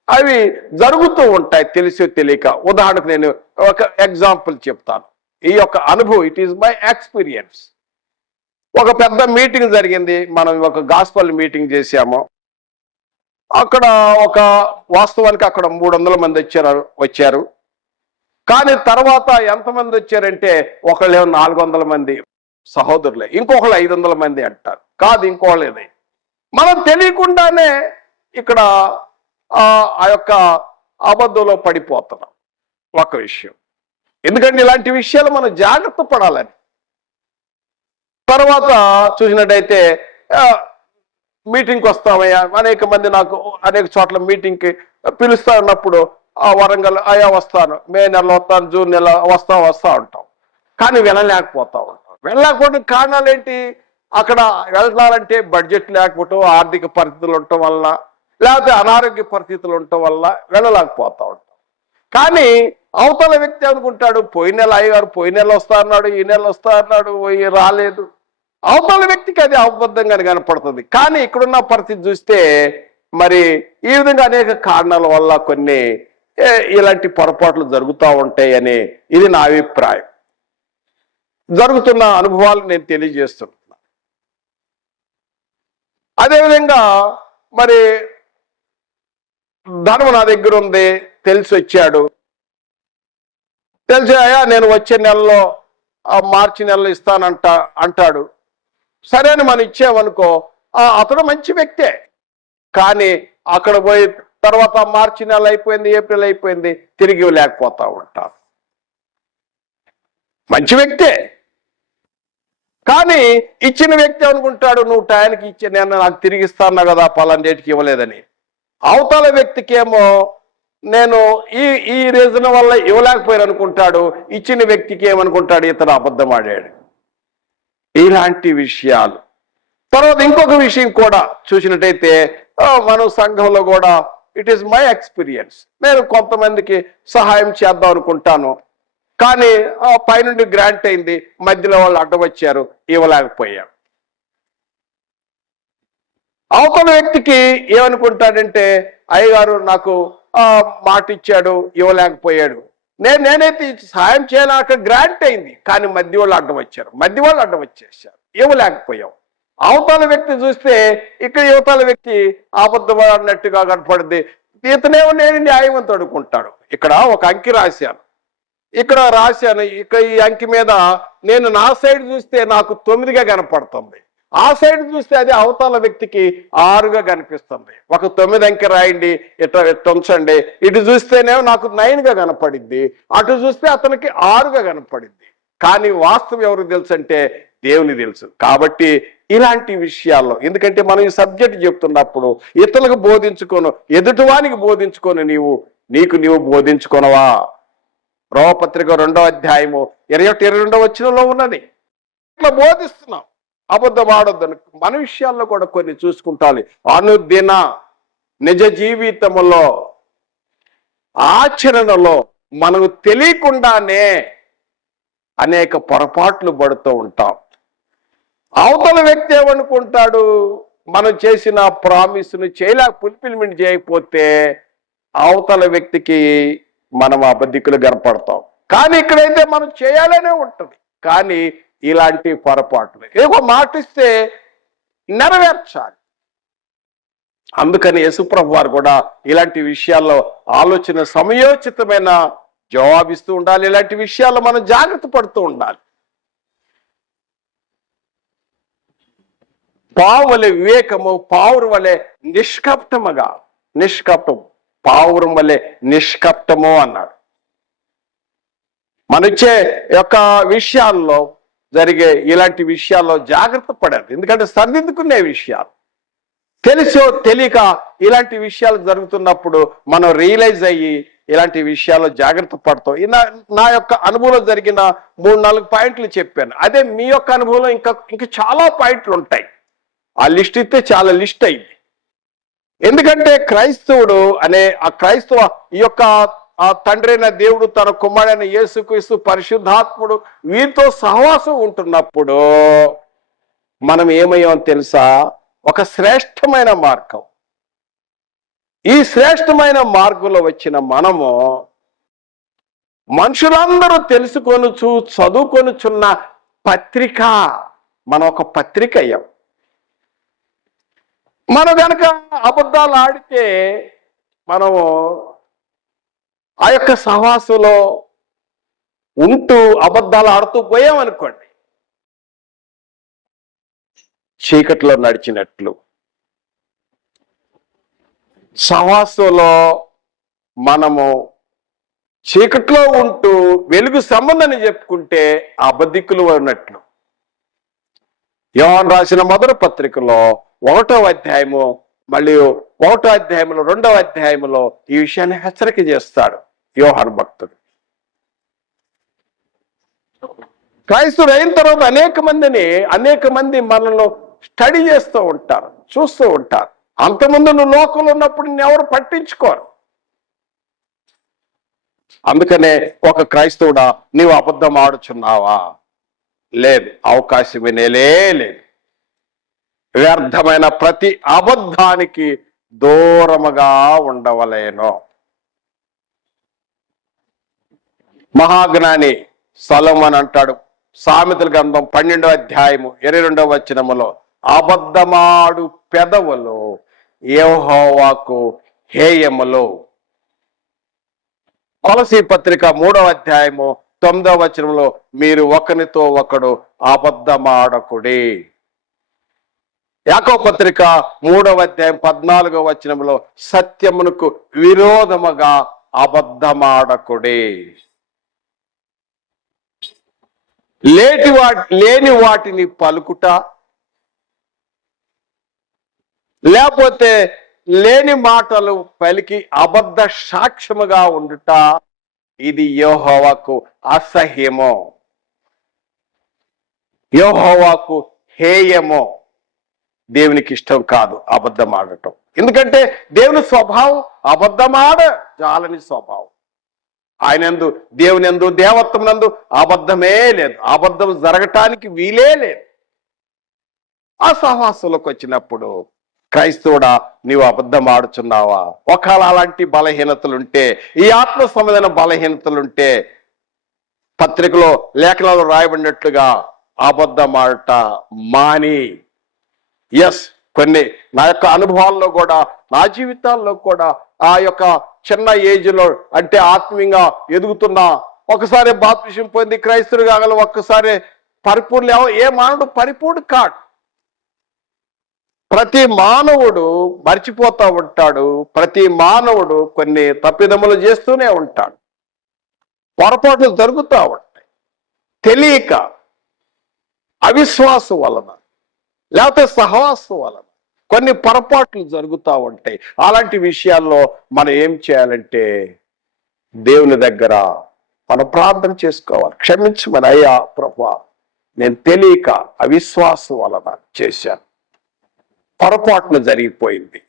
అవి జరుగుతూ ఉంటాయి తెలిసో తెలియక. ఉదాహరణకు నేను ఒక ఎగ్జాంపుల్ చెప్తాను. ఈ యొక్క అనుభవం, ఇట్ ఈస్ మై ఎక్స్పీరియన్స్. ఒక పెద్ద మీటింగ్ జరిగింది. మనం ఒక గాస్పల్ మీటింగ్ చేశాము. అక్కడ వాస్తవానికి అక్కడ 300 మంది వచ్చారు. కానీ తర్వాత ఎంతమంది వచ్చారంటే ఒకళ్ళేమో 400 మంది సహోదరులే, ఇంకొకళ్ళు 500 మంది అంటారు. కాదు, ఇంకోళ్ళేది. మనం తెలియకుండానే ఇక్కడ ఆ యొక్క అబద్ధంలో పడిపోతున్నాం. ఒక విషయం, ఎందుకంటే ఇలాంటి విషయాలు మనం జాగ్రత్త పడాలని. తర్వాత చూసినట్టయితే మీటింగ్కి వస్తామయ్యా, అనేక మంది నాకు అనేక చోట్ల మీటింగ్కి పిలుస్తా ఉన్నప్పుడు వరంగల్ అయ్యా వస్తాను, మే నెలలో వస్తాను, జూన్ నెల వస్తా ఉంటాం. కానీ వెళ్ళలేకపోతా ఉంటాం. వెళ్ళలేకపోవడానికి కారణాలు ఏంటి? అక్కడ వెళ్ళాలంటే బడ్జెట్ లేకపోవటం, ఆర్థిక పరిస్థితులు ఉండటం వల్ల, లేకపోతే అనారోగ్య పరిస్థితులు ఉండటం వల్ల వెళ్ళలేకపోతా ఉంటాం. కానీ అవతల వ్యక్తి అనుకుంటాడు, పోయిన నెల అయ్యగారు పోయిన నెల వస్తా అన్నాడు, ఈ నెల వస్తా అన్నాడు, రాలేదు. అవతల వ్యక్తికి అది అబద్ధంగానే కనపడుతుంది. కానీ ఇక్కడున్న పరిస్థితి చూస్తే మరి ఈ విధంగా అనేక కారణాల వల్ల కొన్ని ఇలాంటి పొరపాట్లు జరుగుతూ ఉంటాయని ఇది నా అభిప్రాయం. జరుగుతున్న అనుభవాలు నేను తెలియజేస్తున్నాను. అదేవిధంగా మరి ధనం నా దగ్గర ఉంది, తెలిసి వచ్చాడు. తెలిసాయా నేను వచ్చే నెలలో మార్చి నెలలో అంటాడు. సరే అని మనం ఇచ్చామనుకో, అతడు మంచి వ్యక్తే. కానీ అక్కడ పోయి తర్వాత మార్చి నెల అయిపోయింది, ఏప్రిల్ అయిపోయింది, తిరిగి లేకపోతా ఉంటారు. మంచి వ్యక్తే, కానీ ఇచ్చిన వ్యక్తి అనుకుంటాడు నువ్వు టయానికి ఇచ్చి నేను నాకు తిరిగి ఇస్తాను కదా పలానా డేట్కి ఇవ్వలేదని. అవతల వ్యక్తికేమో నేను ఈ ఈ రీజన్ వల్ల ఇవ్వలేకపోయాను అనుకుంటాడు, ఇచ్చిన వ్యక్తికి ఏమనుకుంటాడు ఇతను అబద్ధం ఆడాడు. ఇలాంటి విషయాలు. తర్వాత ఇంకొక విషయం కూడా చూసినట్టయితే మనం సంఘంలో కూడా ఇట్ ఈస్ మై ఎక్స్పీరియన్స్, నేను కొంతమందికి సహాయం చేద్దాం అనుకుంటాను, కానీ పైనుండి గ్రాంట్ అయింది, మధ్యలో వాళ్ళు అడ్డం వచ్చారు, ఇవ్వలేకపోయారు. అవతల వ్యక్తికి ఏమనుకుంటాడంటే అయ్యగారు నాకు మాట ఇచ్చాడు ఇవ్వలేకపోయాడు, నేనైతే సహాయం చేయాలని అక్కడ గ్రాంట్ అయింది, కానీ మధ్య వాళ్ళు అడ్డం వచ్చేసారు, ఇవ్వలేకపోయాం. అవతల వ్యక్తి చూస్తే ఇక్కడ యువతల వ్యక్తి అబద్ధపడినట్టుగా కనపడింది, ఇతనేమో నేను న్యాయవంతుడు అనుకుంటాడు. ఇక్కడ ఒక అంకి రాశాను, ఇక్కడ ఈ అంకి మీద నేను నా సైడ్ చూస్తే నాకు 9గా కనపడుతుంది, ఆ సైడ్ చూస్తే అది అవతల వ్యక్తికి 6గా కనిపిస్తుంది. ఒక 9 అంకె రాయండి, ఇట్లా ఉంచండి, ఇటు చూస్తేనేమో నాకు 9గా కనపడింది, అటు చూస్తే అతనికి 6గా కనపడింది. కానీ వాస్తవం ఎవరికి తెలుసు అంటే దేవుని తెలుసు. కాబట్టి ఇలాంటి విషయాల్లో, ఎందుకంటే మనం ఈ సబ్జెక్ట్ చెప్తున్నప్పుడు ఇతరులకు బోధించుకోను, ఎదుటివానికి బోధించుకొని నీకు బోధించుకొనవా? రోమపత్రిక 2వ అధ్యాయము 21-22 వచనంలో ఉన్నది. ఇట్లా బోధిస్తున్నాం అబద్ధం ఆడొద్దని. మన విషయాల్లో కూడా కొన్ని చూసుకుంటాలి. అనుదిన నిజ జీవితంలో ఆచరణలో మనకు తెలియకుండానే అనేక పొరపాట్లు పడుతూ ఉంటాం. అవతల వ్యక్తి ఏమనుకుంటాడు, మనం చేసిన ప్రామిస్ను ఫుల్ఫిల్మెంట్ చేయకపోతే అవతల వ్యక్తికి మనం అబద్ధికులు కనపడతాం. కానీ ఇక్కడైతే మనం చేయాలనే ఉంటుంది, కానీ ఇలాంటి పొరపాట్లు ఏదో మాటిస్తే నెరవేర్చాలి. అందుకని యేసుప్రభు వారు కూడా ఇలాంటి విషయాల్లో ఆలోచన సమయోచితమైన జవాబిస్తూ ఉండాలి. ఇలాంటి విషయాల్లో మనం జాగ్రత్త పడుతూ ఉండాలి. పావు వలె వివేకము, పావురం వలె పావురం వలె నిష్కప్టము అన్నాడు. మనిచ్చే యొక్క విషయాల్లో జరిగే ఇలాంటి విషయాల్లో జాగ్రత్త పడాలి. ఎందుకంటే సరిదిద్దుకునే విషయాలు, తెలిసో తెలియక ఇలాంటి విషయాలు జరుగుతున్నప్పుడు మనం రియలైజ్ అయ్యి ఇలాంటి విషయాల్లో జాగ్రత్త పడతాం. నా యొక్క అనుభవంలో జరిగిన 3-4 పాయింట్లు చెప్పాను. అదే మీ యొక్క అనుభవంలో ఇంకా చాలా పాయింట్లు ఉంటాయి. ఆ లిస్ట్ ఇస్తే చాలా లిస్ట్ అయింది. ఎందుకంటే క్రైస్తవుడు అనే ఆ క్రైస్తవ ఈ యొక్క తండ్రి అయిన దేవుడు, తన కుమారుడైన యేసుక్రీస్తు, పరిశుద్ధాత్ముడు వీరితో సహవాసం ఉంటున్నప్పుడు మనం ఏమయ్యాం తెలుసా? ఒక శ్రేష్టమైన మార్గం. ఈ శ్రేష్టమైన మార్గంలో వచ్చిన మనము మనుషులందరూ చదువుకొనుచున్న పత్రిక, మనం ఒక పత్రిక అయ్యాం. మనం కనుక అబద్ధాలు ఆడితే మనము ఆ యొక్క సహవాసంలో ఉంటూ అబద్ధాలు ఆడుతూ పోయామనుకోండి, చీకట్లో నడిచినట్లు. సహవాసంలో మనము చీకట్లో ఉంటూ వెలుగు సంబంధాన్ని చెప్పుకుంటే అబద్ధికులు ఉన్నట్లు. యోహాను రాసిన మొదటి పత్రికలో 1వ అధ్యాయము, మళ్ళీ 1వ అధ్యాయంలో 2వ అధ్యాయంలో ఈ విషయాన్ని హెచ్చరిక చేస్తాడు యోహాను భక్తుడు. క్రైస్తవుడు అయిన తర్వాత అనేక మంది మనల్ని స్టడీ చేస్తూ ఉంటారు, చూస్తూ ఉంటారు. అంతకుముందు నువ్వు లోకంలో ఉన్నప్పుడు నిన్ను ఎవరు పట్టించుకోరు. అందుకనే ఒక క్రైస్తవుడా నీవు అబద్ధం ఆడుచున్నావా? లేదు, అవకాశమే లేదు. వ్యర్థమైన ప్రతి అబద్ధానికి దూరముగా ఉండవలేను. మహాజ్ఞాని సొలొమోను అంటాడు, సామెతల గ్రంథం 12వ అధ్యాయము 22వ వచనములో, అబద్ధమాడు పెదవులు యెహోవాకు హేయములు. కొలసీ పత్రిక 3వ అధ్యాయము 9వ వచనంలో, మీరు ఒకరితో ఒకడు అబద్ధమాడకుడి. యాకోబు పత్రిక 3వ అధ్యాయం 14వ వచనంలో, సత్యమునకు విరోధముగా అబద్ధమాడకుడి. లేని వాటిని పలుకుట, లేకపోతే లేని మాటలు పలికి అబద్ధ సాక్ష్యముగా ఉండుట, ఇది యెహోవాకు అసహ్యమో, యెహోవాకు హేయమో, దేవునికి ఇష్టం కాదు అబద్ధం ఆడటం. ఎందుకంటే దేవుని స్వభావం అబద్ధమాడ జాలని స్వభావం. ఆయనందు, దేవునందు, దేవత్వం నందు అబద్ధమే లేదు. అబద్ధం జరగటానికి వీలే లేదు. ఆ సహవాసంలోకి వచ్చినప్పుడు క్రైస్తవుడా, నీవు అబద్ధం ఆడుచున్నావా? ఒకవేళ అలాంటి బలహీనతలుంటే, ఈ ఆత్మ సంబంధమైన బలహీనతలుంటే, పత్రికలో లేఖనాలు రాయబడినట్లుగా అబద్ధం ఆడట మాని. కొన్ని నా యొక్క అనుభవాల్లో కూడా, నా జీవితాల్లో కూడా, ఆ యొక్క చిన్న ఏజ్లో అంటే ఆత్మీయంగా ఎదుగుతున్నా, ఒకసారి బాప్తిసం పొంది క్రైస్తవుడు కాగల, ఒక్కసారి పరిపూర్ణ. ఏ మానవుడు పరిపూర్ణ కాడు. ప్రతి మానవుడు మర్చిపోతూ ఉంటాడు. ప్రతి మానవుడు కొన్ని తప్పిదములు చేస్తూనే ఉంటాడు. పొరపాట్లు జరుగుతూ ఉంటాయి. తెలియక, అవిశ్వాసం వలన, లేకపోతే సహవాసం వలన కొన్ని పొరపాట్లు జరుగుతూ ఉంటాయి. అలాంటి విషయాల్లో మనం ఏం చేయాలంటే, దేవుని దగ్గర మనం ప్రార్థన చేసుకోవాలి. క్షమించమని, అయ్యా ప్రభువా, నేను తెలియక అవిశ్వాసం వలన చేశాను, పొరపాటున జరిగిపోయింది,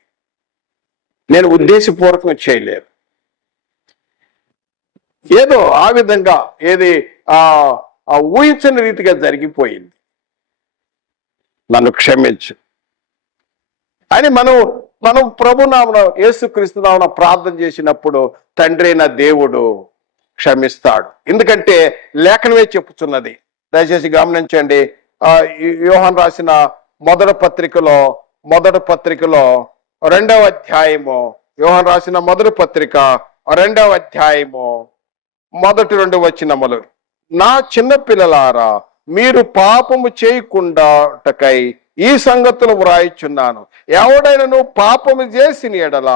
నేను ఉద్దేశపూర్వకంగా చేయలేదు, ఏదో ఆ విధంగా ఊహించని రీతిగా జరిగిపోయింది, నన్ను క్షమించు అని మనం ప్రభునామన, యేసుక్రీస్తు నామమున ప్రార్థన చేసినప్పుడు తండ్రి అయిన దేవుడు క్షమిస్తాడు. ఎందుకంటే లేఖనమే చెప్పుచున్నది. దయచేసి గమనించండి. యోహాను రాసిన మొదటి పత్రికలో 2వ అధ్యాయము, యోహాను రాసిన మొదటి పత్రిక 2వ అధ్యాయము మొదటి 2 వచనములు, నా చిన్న పిల్లలారా, మీరు పాపము చేయకుండాటకై ఈ సంగతులు వ్రాయిచున్నాను. ఎవడైనను పాపము చేసిన ఎడల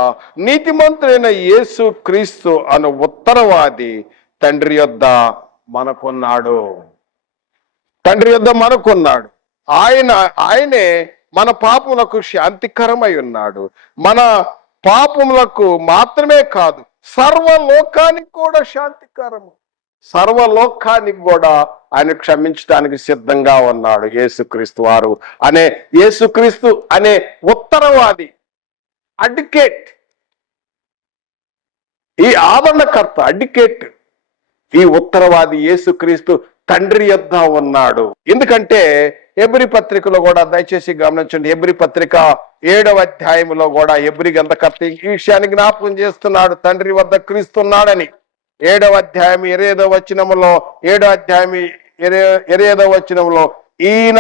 నీతిమంతుడైన యేసు క్రీస్తు అను ఉత్తరవాది తండ్రి యొద్ద మనకున్నాడు. తండ్రి యొద్ద మనకున్నాడు. ఆయనే మన పాపములకు శాంతికరమై ఉన్నాడు. మన పాపములకు మాత్రమే కాదు, సర్వలోకానికి కూడా శాంతికరము. సర్వలోకానికి కూడా ఆయన క్షమించడానికి సిద్ధంగా ఉన్నాడు. యేసుక్రీస్తు వారు అనే, యేసుక్రీస్తు అనే ఉత్తరవాది, అడ్వకేట్, ఈ ఆదరణకర్త, అడ్వకేట్, ఈ ఉత్తరవాది యేసుక్రీస్తు తండ్రి యొద్ద ఉన్నాడు. ఎందుకంటే హెబ్రీ పత్రికలో కూడా, దయచేసి గమనించండి, హెబ్రీ పత్రిక 7వ అధ్యాయంలో కూడా హెబ్రీ గ్రంథకర్త ఈ విషయాన్ని జ్ఞాపకం చేస్తున్నాడు. తండ్రి వద్ద క్రీస్తున్నాడని. 7వ అధ్యాయం 25వ వచనములో, 7వ అధ్యాయం 25వ వచనములో, ఈయన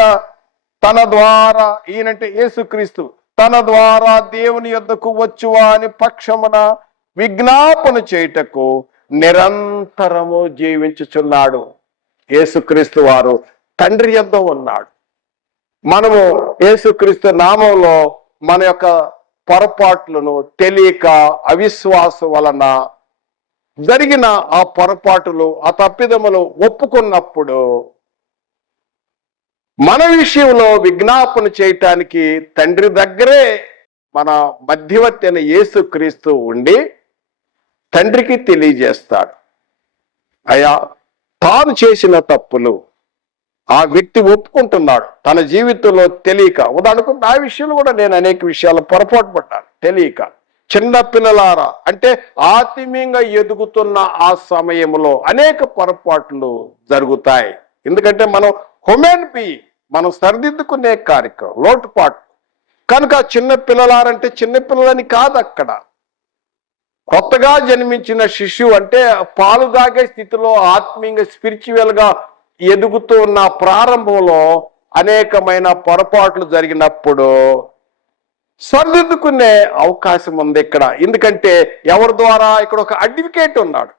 తన ద్వారా, ఈయనంటే యేసుక్రీస్తు, తన ద్వారా దేవుని యొద్దకు వచ్చువా అని పక్షమున విజ్ఞాపన చేయుటకు నిరంతరము జీవించుచున్నాడు. యేసుక్రీస్తు వారు తండ్రి యొద్ద ఉన్నాడు. మనము యేసుక్రీస్తు నామంలో మన యొక్క పొరపాట్లను తెలియక, అవిశ్వాసం వలన జరిగిన ఆ పొరపాటులు, ఆ తప్పిదములు ఒప్పుకున్నప్పుడు మన విషయంలో విజ్ఞాపన చేయటానికి తండ్రి దగ్గరే మన మధ్యవర్తి అయిన యేసుక్రీస్తు ఉండి తండ్రికి తెలియజేస్తాడు. అయ్యా, తాను చేసిన తప్పులు ఆ వ్యక్తి ఒప్పుకుంటున్నాడు తన జీవితంలో తెలియక. ఉదాహరణకు నా విషయంలో కూడా నేను అనేక విషయాలు పొరపాటు పడ్డాను తెలియక. చిన్న పిల్లలారా అంటే ఆత్మీయంగా ఎదుగుతున్న ఆ సమయంలో అనేక పొరపాట్లు జరుగుతాయి. ఎందుకంటే మనం హ్యూమన్ బీయింగ్, మనం సరిదిద్దుకునే కార్యక్రమం, లోటుపాటు. కనుక చిన్న పిల్లలారంటే చిన్న పిల్లలని కాదు, అక్కడ కొత్తగా జన్మించిన శిశువు అంటే పాలు తాగే స్థితిలో ఆత్మీయంగా, స్పిరిచువల్ గా ఎదుగుతూ ఉన్న ప్రారంభంలో అనేకమైన పొరపాట్లు జరిగినప్పుడు సరిదిద్దుకునే అవకాశం ఉంది ఇక్కడ. ఎందుకంటే ఎవరి ద్వారా? ఇక్కడ ఒక అడ్వకేట్ ఉన్నాడు.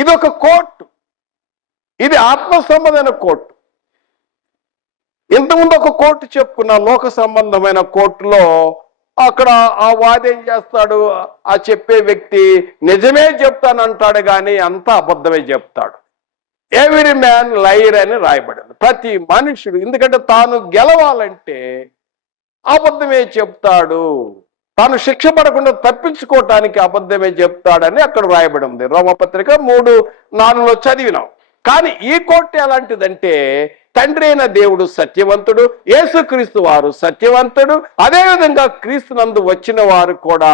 ఇది ఒక కోర్టు, ఇది ఆత్మ సంబంధమైన కోర్టు. ఇంతకుముందు ఒక కోర్టు చెప్పుకున్న లోక సంబంధమైన కోర్టులో అక్కడ ఆ వాది ఏం చేస్తాడు? ఆ చెప్పే వ్యక్తి నిజమే చెప్తానంటాడు, కానీ అంతా అబద్ధమే చెప్తాడు. ఎవ్రీ మ్యాన్ లైర్ అని రాయబడింది. ప్రతి మనుషుడు, ఎందుకంటే తాను గెలవాలంటే అబద్ధమే చెప్తాడు, తాను శిక్ష పడకుండా తప్పించుకోవటానికి అబద్ధమే చెప్తాడని అక్కడ రాయబడి ఉంది. రోమపత్రిక 3:4 చదివినాం. కానీ ఈ కోట్ ఎలాంటిదంటే, తండ్రి అయిన దేవుడు సత్యవంతుడు, యేసుక్రీస్తు వారు సత్యవంతుడు, అదేవిధంగా క్రీస్తునందు వచ్చిన వారు కూడా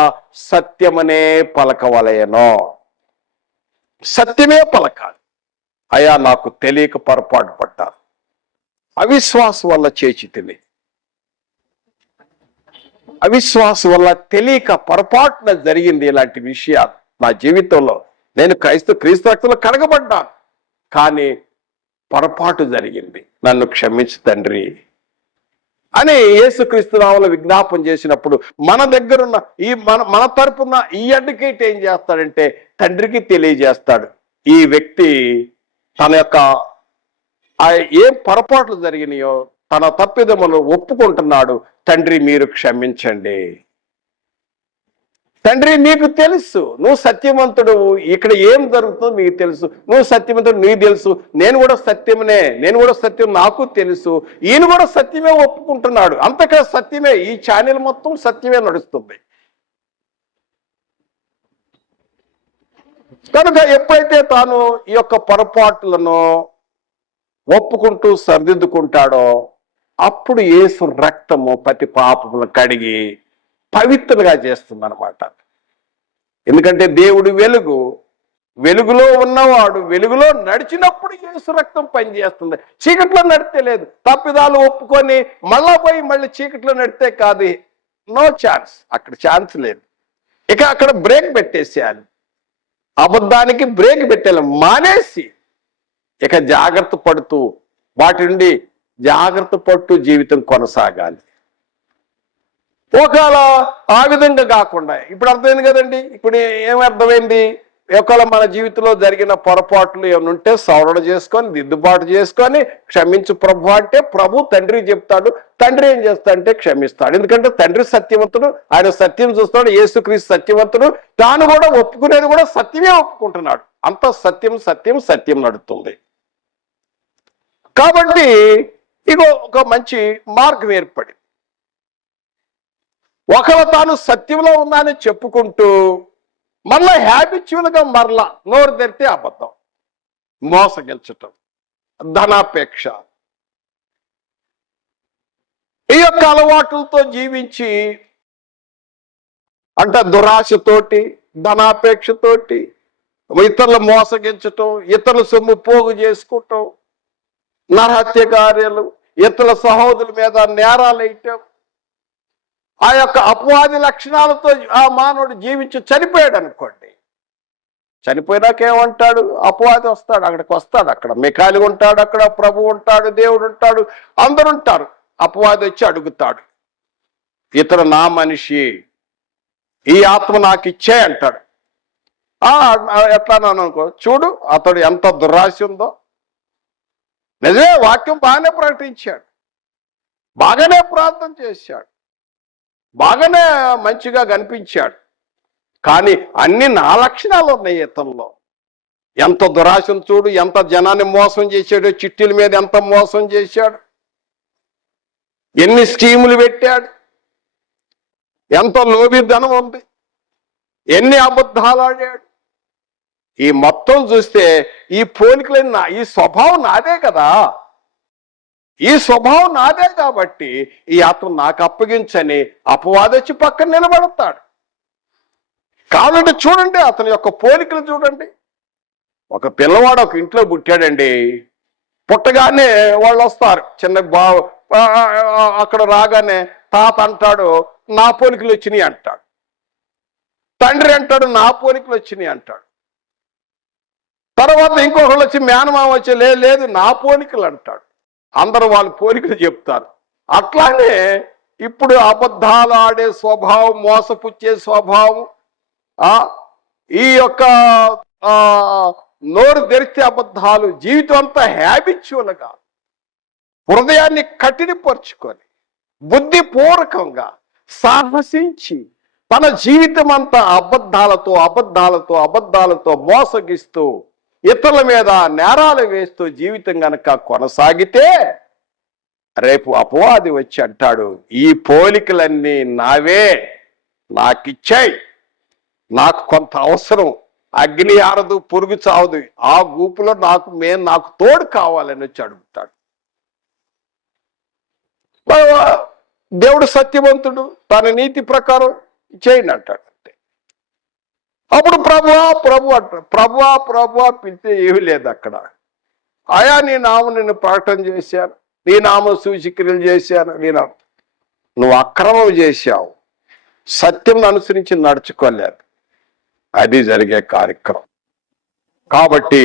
సత్యమనే పలకవలయను. సత్యమే పలకాలి. అయా నాకు తెలియక పొరపాటు పడ్డాను, అవిశ్వాసం వల్ల చేచితిని, అవిశ్వాసం వల్ల తెలియక పొరపాటున జరిగింది ఇలాంటి విషయాలు నా జీవితంలో. నేను క్రీస్తు రక్తంలో కడగబడ్డాను, కానీ పొరపాటు జరిగింది, నన్ను క్షమించు తండ్రి అని యేసుక్రీస్తు నామములో విజ్ఞాపన చేసినప్పుడు మన దగ్గరున్న మన తరపున ఈ అడ్వకేట్ ఏం చేస్తాడంటే తండ్రికి తెలియజేస్తాడు, ఈ వ్యక్తి తన యొక్క ఏం పొరపాట్లు జరిగినాయో తన తప్పిదములు ఒప్పుకుంటున్నాడు, తండ్రి మీరు క్షమించండి, తండ్రి నీకు తెలుసు, నువ్వు సత్యవంతుడు, ఇక్కడ ఏం జరుగుతుందో మీకు తెలుసు, నువ్వు సత్యవంతుడు నీకు తెలుసు, నేను కూడా సత్యం నాకు తెలుసు, ఈయన కూడా సత్యమే ఒప్పుకుంటున్నాడు, అంతగా సత్యమే, ఈ ఛానల్ మొత్తం సత్యమే నడుస్తుంది. కనుక ఎప్పుడైతే తాను ఈ యొక్క పొరపాట్లను ఒప్పుకుంటూ సరిదిద్దుకుంటాడో అప్పుడు యేసు రక్తము ప్రతి పాపములను కడిగి పవిత్రంగా చేస్తుంది అన్నమాట. ఎందుకంటే దేవుడు వెలుగు, వెలుగులో ఉన్నవాడు వెలుగులో నడిచినప్పుడు యేసు రక్తం పనిచేస్తుంది. చీకట్లో నడితే లేదు, తప్పిదాలు ఒప్పుకొని మళ్ళీ చీకట్లో నడితే కాదు, నో ఛాన్స్, అక్కడ ఛాన్స్ లేదు. ఇక అక్కడ బ్రేక్ పెట్టేసేయాలి, అబద్ధానికి బ్రేక్ పెట్టాలి, మానేసి ఇక జాగ్రత్త పడుతూ వాటి నుండి జాగ్రత్త పడుతూ జీవితం కొనసాగాలి. ఒకవేళ ఆ విధంగా కాకుండా, ఇప్పుడు అర్థమైంది కదండి, ఇప్పుడు ఏమర్థమైంది, ఒకవేళ మన జీవితంలో జరిగిన పొరపాట్లు ఏమైనా ఉంటే సవరణ చేసుకొని దిద్దుబాటు చేసుకొని క్షమించు ప్రభు అంటే ప్రభు తండ్రి చెప్తాడు, తండ్రి ఏం చేస్తాడంటే క్షమిస్తాడు. ఎందుకంటే తండ్రి సత్యవంతుడు, ఆయన సత్యం చూస్తాడు, యేసుక్రీస్తు సత్యవంతుడు, తాను కూడా ఒప్పుకునేది కూడా సత్యమే ఒప్పుకుంటున్నాడు, అంత సత్యం నడుస్తుంది. కాబట్టి ఇగో ఒక మంచి మార్గం ఏర్పడింది. ఒకరు తాను సత్యంలో ఉన్నానని చెప్పుకుంటూ మళ్ళా హ్యాబిచువల్గా మరలా నోరు తెరితే అబద్ధం, మోసగించటం, ధనాపేక్ష, ఈ యొక్క అలవాట్లతో జీవించి అంటే దురాశతోటి ధనాపేక్షతోటి ఇతరులు మోసగించటం, ఇతరుల సొమ్ము పోగు చేసుకోవటం, నరహత్య కార్యాలు, ఇతరుల సహోదరుల మీద నేరాలు వేయటం, ఆ యొక్క అపవాది లక్షణాలతో ఆ మానవుడు జీవించి చనిపోయాడు అనుకోండి. చనిపోయినాక ఏమంటాడు, అపవాది వస్తాడు, అక్కడికి వస్తాడు, అక్కడ మిఖాయిలు ఉంటాడు, అక్కడ ప్రభు ఉంటాడు, దేవుడు ఉంటాడు, అందరు ఉంటారు. అపవాది వచ్చి అడుగుతాడు, ఇతడు నా మనిషి, ఈ ఆత్మ నాకు ఇచ్చే అంటాడు. ఎట్లా అనుకో, చూడు అతడు ఎంత దురాశ ఉందో. నిజమే, వాక్యం బాగానే ప్రకటించాడు, బాగానే ప్రార్థన చేశాడు, బాగానే మంచిగా కనిపించాడు, కానీ అన్ని నా లక్షణాలు ఉన్నాయి ఇతనిలో. ఎంత దురాశను చూడు, ఎంత జనాన్ని మోసం చేశాడు, చిట్టీల మీద ఎంత మోసం చేశాడు, ఎన్ని స్కీములు పెట్టాడు, ఎంత లోభిధనం ఉంది, ఎన్ని అబద్ధాలు ఆడాడు. ఈ మొత్తం చూస్తే ఈ పోలికలైన ఈ స్వభావం నాదే కదా, ఈ స్వభావం నాదే కాబట్టి ఈ ఆత్మ నాకు అప్పగించని అపవాది వచ్చి పక్కన నిలబడతాడు. కాబట్టి చూడండి, అతని యొక్క పోలికలు చూడండి. ఒక పిల్లవాడు ఒక ఇంట్లో పుట్టాడండి, పుట్టగానే వాళ్ళు వస్తారు, చిన్న అక్కడ రాగానే తాత అంటాడు నా పోలికలు వచ్చినాయి అంటాడు, తండ్రి అంటాడు నా పోలికలు వచ్చినాయి అంటాడు, తర్వాత ఇంకొకళ్ళు వచ్చి మేనమామ వచ్చి లేదు నా పోలికలు అంటాడు, అందరూ వాళ్ళ పోలికలు చెప్తారు. అట్లానే ఇప్పుడు అబద్ధాలు ఆడే స్వభావం, మోసపుచ్చే స్వభావం, ఈ యొక్క నోరు తెరిచే అబద్ధాలు, జీవితం అంతా హ్యాబిచువల్గా హృదయాన్ని కఠినపరుచుకొని బుద్ధిపూర్వకంగా సాహసించి తన జీవితం అంతా అబద్ధాలతో మోసగిస్తూ ఇతరుల మీద నేరాలు వేస్తూ జీవితం గనక కొనసాగితే రేపు అపవాది వచ్చి అంటాడు, ఈ పోలికలన్నీ నావే, నాకిచ్చాయి, నాకు కొంత అవసరం, అగ్ని ఆరదు పురుగు చావదు, ఆ గూపులో నాకు తోడు కావాలని వచ్చి అడుగుతాడు. దేవుడు సత్యవంతుడు, తన నీతి ప్రకారం చేయండి అంటాడు. అంతే. అప్పుడు ప్రభువా ప్రభు అంటాడు. ప్రభువా పిలితే ఏమీ లేదు అక్కడ. ఆయా నీ నామం నిన్ను ప్రకటన చేశాను, నీ నామం సూచక్రియలు చేశాను, నువ్వు అక్రమం చేశావు, సత్యం అనుసరించి నడుచుకోలేదు. అది జరిగే కార్యక్రమం. కాబట్టి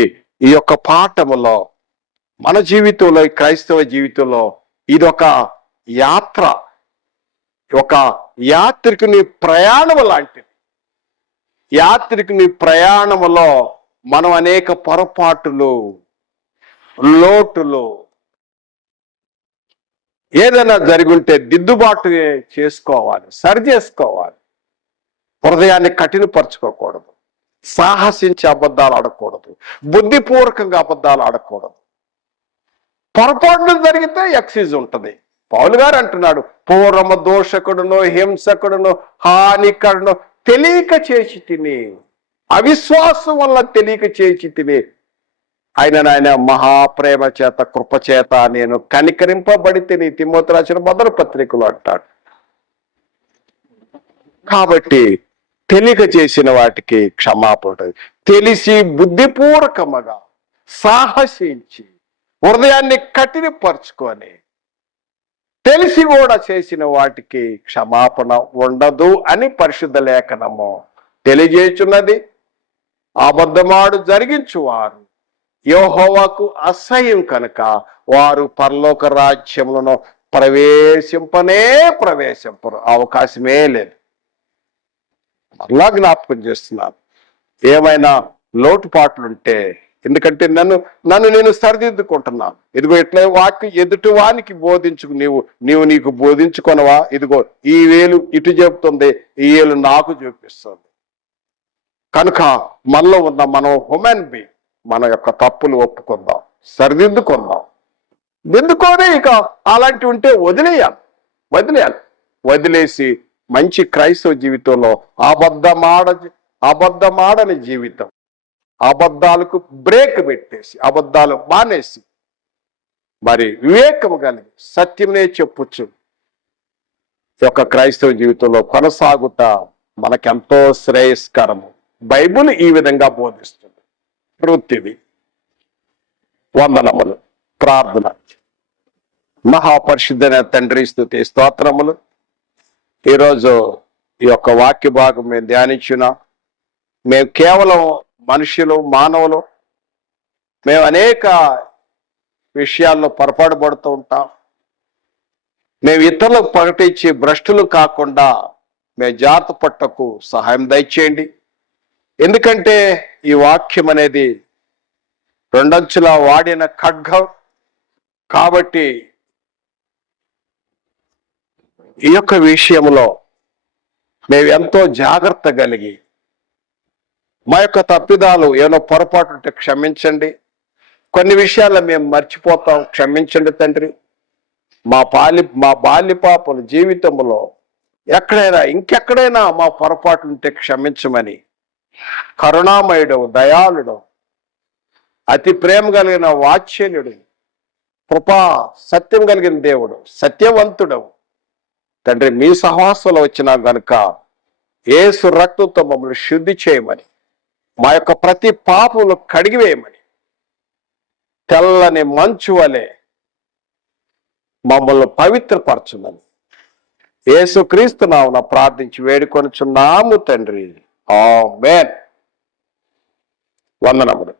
ఈ యొక్క పాఠములో మన జీవితంలో, ఈ క్రైస్తవ జీవితంలో ఇదొక యాత్ర, ఒక యాత్రికుని ప్రయాణం లాంటిది. యాత్రికుని ప్రయాణములో మనం అనేక పొరపాటులు, లోటులు ఏదైనా జరుగుంటే దిద్దుబాటు చేసుకోవాలి, సరి చేసుకోవాలి. హృదయాన్ని కఠినపరచుకోకూడదు, సాహసించి అబద్ధాలు ఆడకూడదు, బుద్ధిపూర్వకంగా అబద్ధాలు ఆడకూడదు. పొరపాట్లు జరిగితే ఎక్సైజ్ ఉంటుంది. పౌలు గారు అంటున్నాడు, పూర్వమ దోషకుడును, హింసకుడును, హానికరును తెలియక చేసి తిని, అవిశ్వాసం వల్ల తెలియక చేసి తిని, ఆయన మహాప్రేమ చేత కృపచేత నేను కనికరింపబడి తిని, తిమోతి రాసిన మొదటి పత్రికలో అంటాడు. కాబట్టి తెలియక చేసిన వాటికి క్షమాపణ, తెలిసి బుద్ధిపూర్వకముగా సాహసించి హృదయాన్ని కఠినపరుచుకొని తెలిసి కూడా చేసిన వాటికి క్షమాపణ ఉండదు అని పరిశుద్ధ లేఖనము తెలియజేస్తున్నది. అబద్ధమాడు జరిగించువారు యెహోవాకు అసహ్యం కనుక వారు పరలోక రాజ్యములను ప్రవేశింపరు, అవకాశమే లేదు. అలా జ్ఞాపకం చేస్తున్నాను. ఏమైనా లోటుపాట్లుంటే, ఎందుకంటే నన్ను నేను సరిదిద్దుకుంటున్నాను. ఇదిగో ఇట్లా వాక్యం ఎదుటి వానికి బోధించుకు, నీకు బోధించుకొనవా, ఇదిగో ఈ వేలు ఇటు చెబుతుంది, ఈ వేలు నాకు చూపిస్తుంది. కనుక మనలో ఉన్న మనం హ్యూమన్ బీయింగ్, మన యొక్క తప్పులు ఒప్పుకుందాం, సరిదిద్దుకుందాం. దిద్దుకొని ఇక అలాంటివి ఉంటే వదిలేసి మంచి క్రైస్తవ జీవితంలో అబద్ధమాడని జీవితం, అబద్ధాలకు బ్రేక్ పెట్టేసి, అబద్ధాలు మానేసి మరి వివేకము కలిగి సత్యమే చెప్పొచ్చు ఈ యొక్క క్రైస్తవ జీవితంలో కొనసాగుట మనకెంతో శ్రేయస్కరము. బైబిల్ ఈ విధంగా బోధిస్తుంది. వృత్తిది. వందనములు. ప్రార్థన. మహాపరిశుద్ధైన తండ్రి, స్తుతి స్తోత్రములు. ఈరోజు ఈ యొక్క వాక్య భాగం మేము ధ్యానించిన, మేము కేవలం మనుషులు, మానవులు, మేము అనేక విషయాల్లో పొరపాటు పడుతూ ఉంటాం. మేము ఇతరులకు ప్రకటించి భ్రష్టులు కాకుండా మేము జాగ్రత్త పట్టకు సహాయం దయచేయండి. ఎందుకంటే ఈ వాక్యం అనేది రెండంచులా వాడిన ఖడ్గం కాబట్టి ఈ యొక్క విషయంలో మేము ఎంతో జాగ్రత్త కలిగి, మా యొక్క తప్పిదాలు ఏమైనా పొరపాటు ఉంటే క్షమించండి. కొన్ని విషయాల్లో మేము మర్చిపోతాం, క్షమించండి తండ్రి. మా బాల్య పాపల జీవితంలో ఇంకెక్కడైనా మా పొరపాటు ఉంటే క్షమించమని కరుణామయుడు, దయాళుడు, అతి ప్రేమ కలిగిన వాత్సల్యుడు, కృపా సత్యం కలిగిన దేవుడు, సత్యవంతుడు తండ్రి, మీ సహవాసంలో వచ్చినా గనుక యేసు రక్తంతో మమ్మల్ని శుద్ధి చేయమని, మా యొక్క ప్రతి పాపములు కడిగివేయమని, తెల్లని మంచు వలె మమ్మల్ని పవిత్రపరచుమని యేసుక్రీస్తు నామమున ప్రార్థించి వేడుకొనుచున్నాము తండ్రి. ఆమేన్. వందనములు.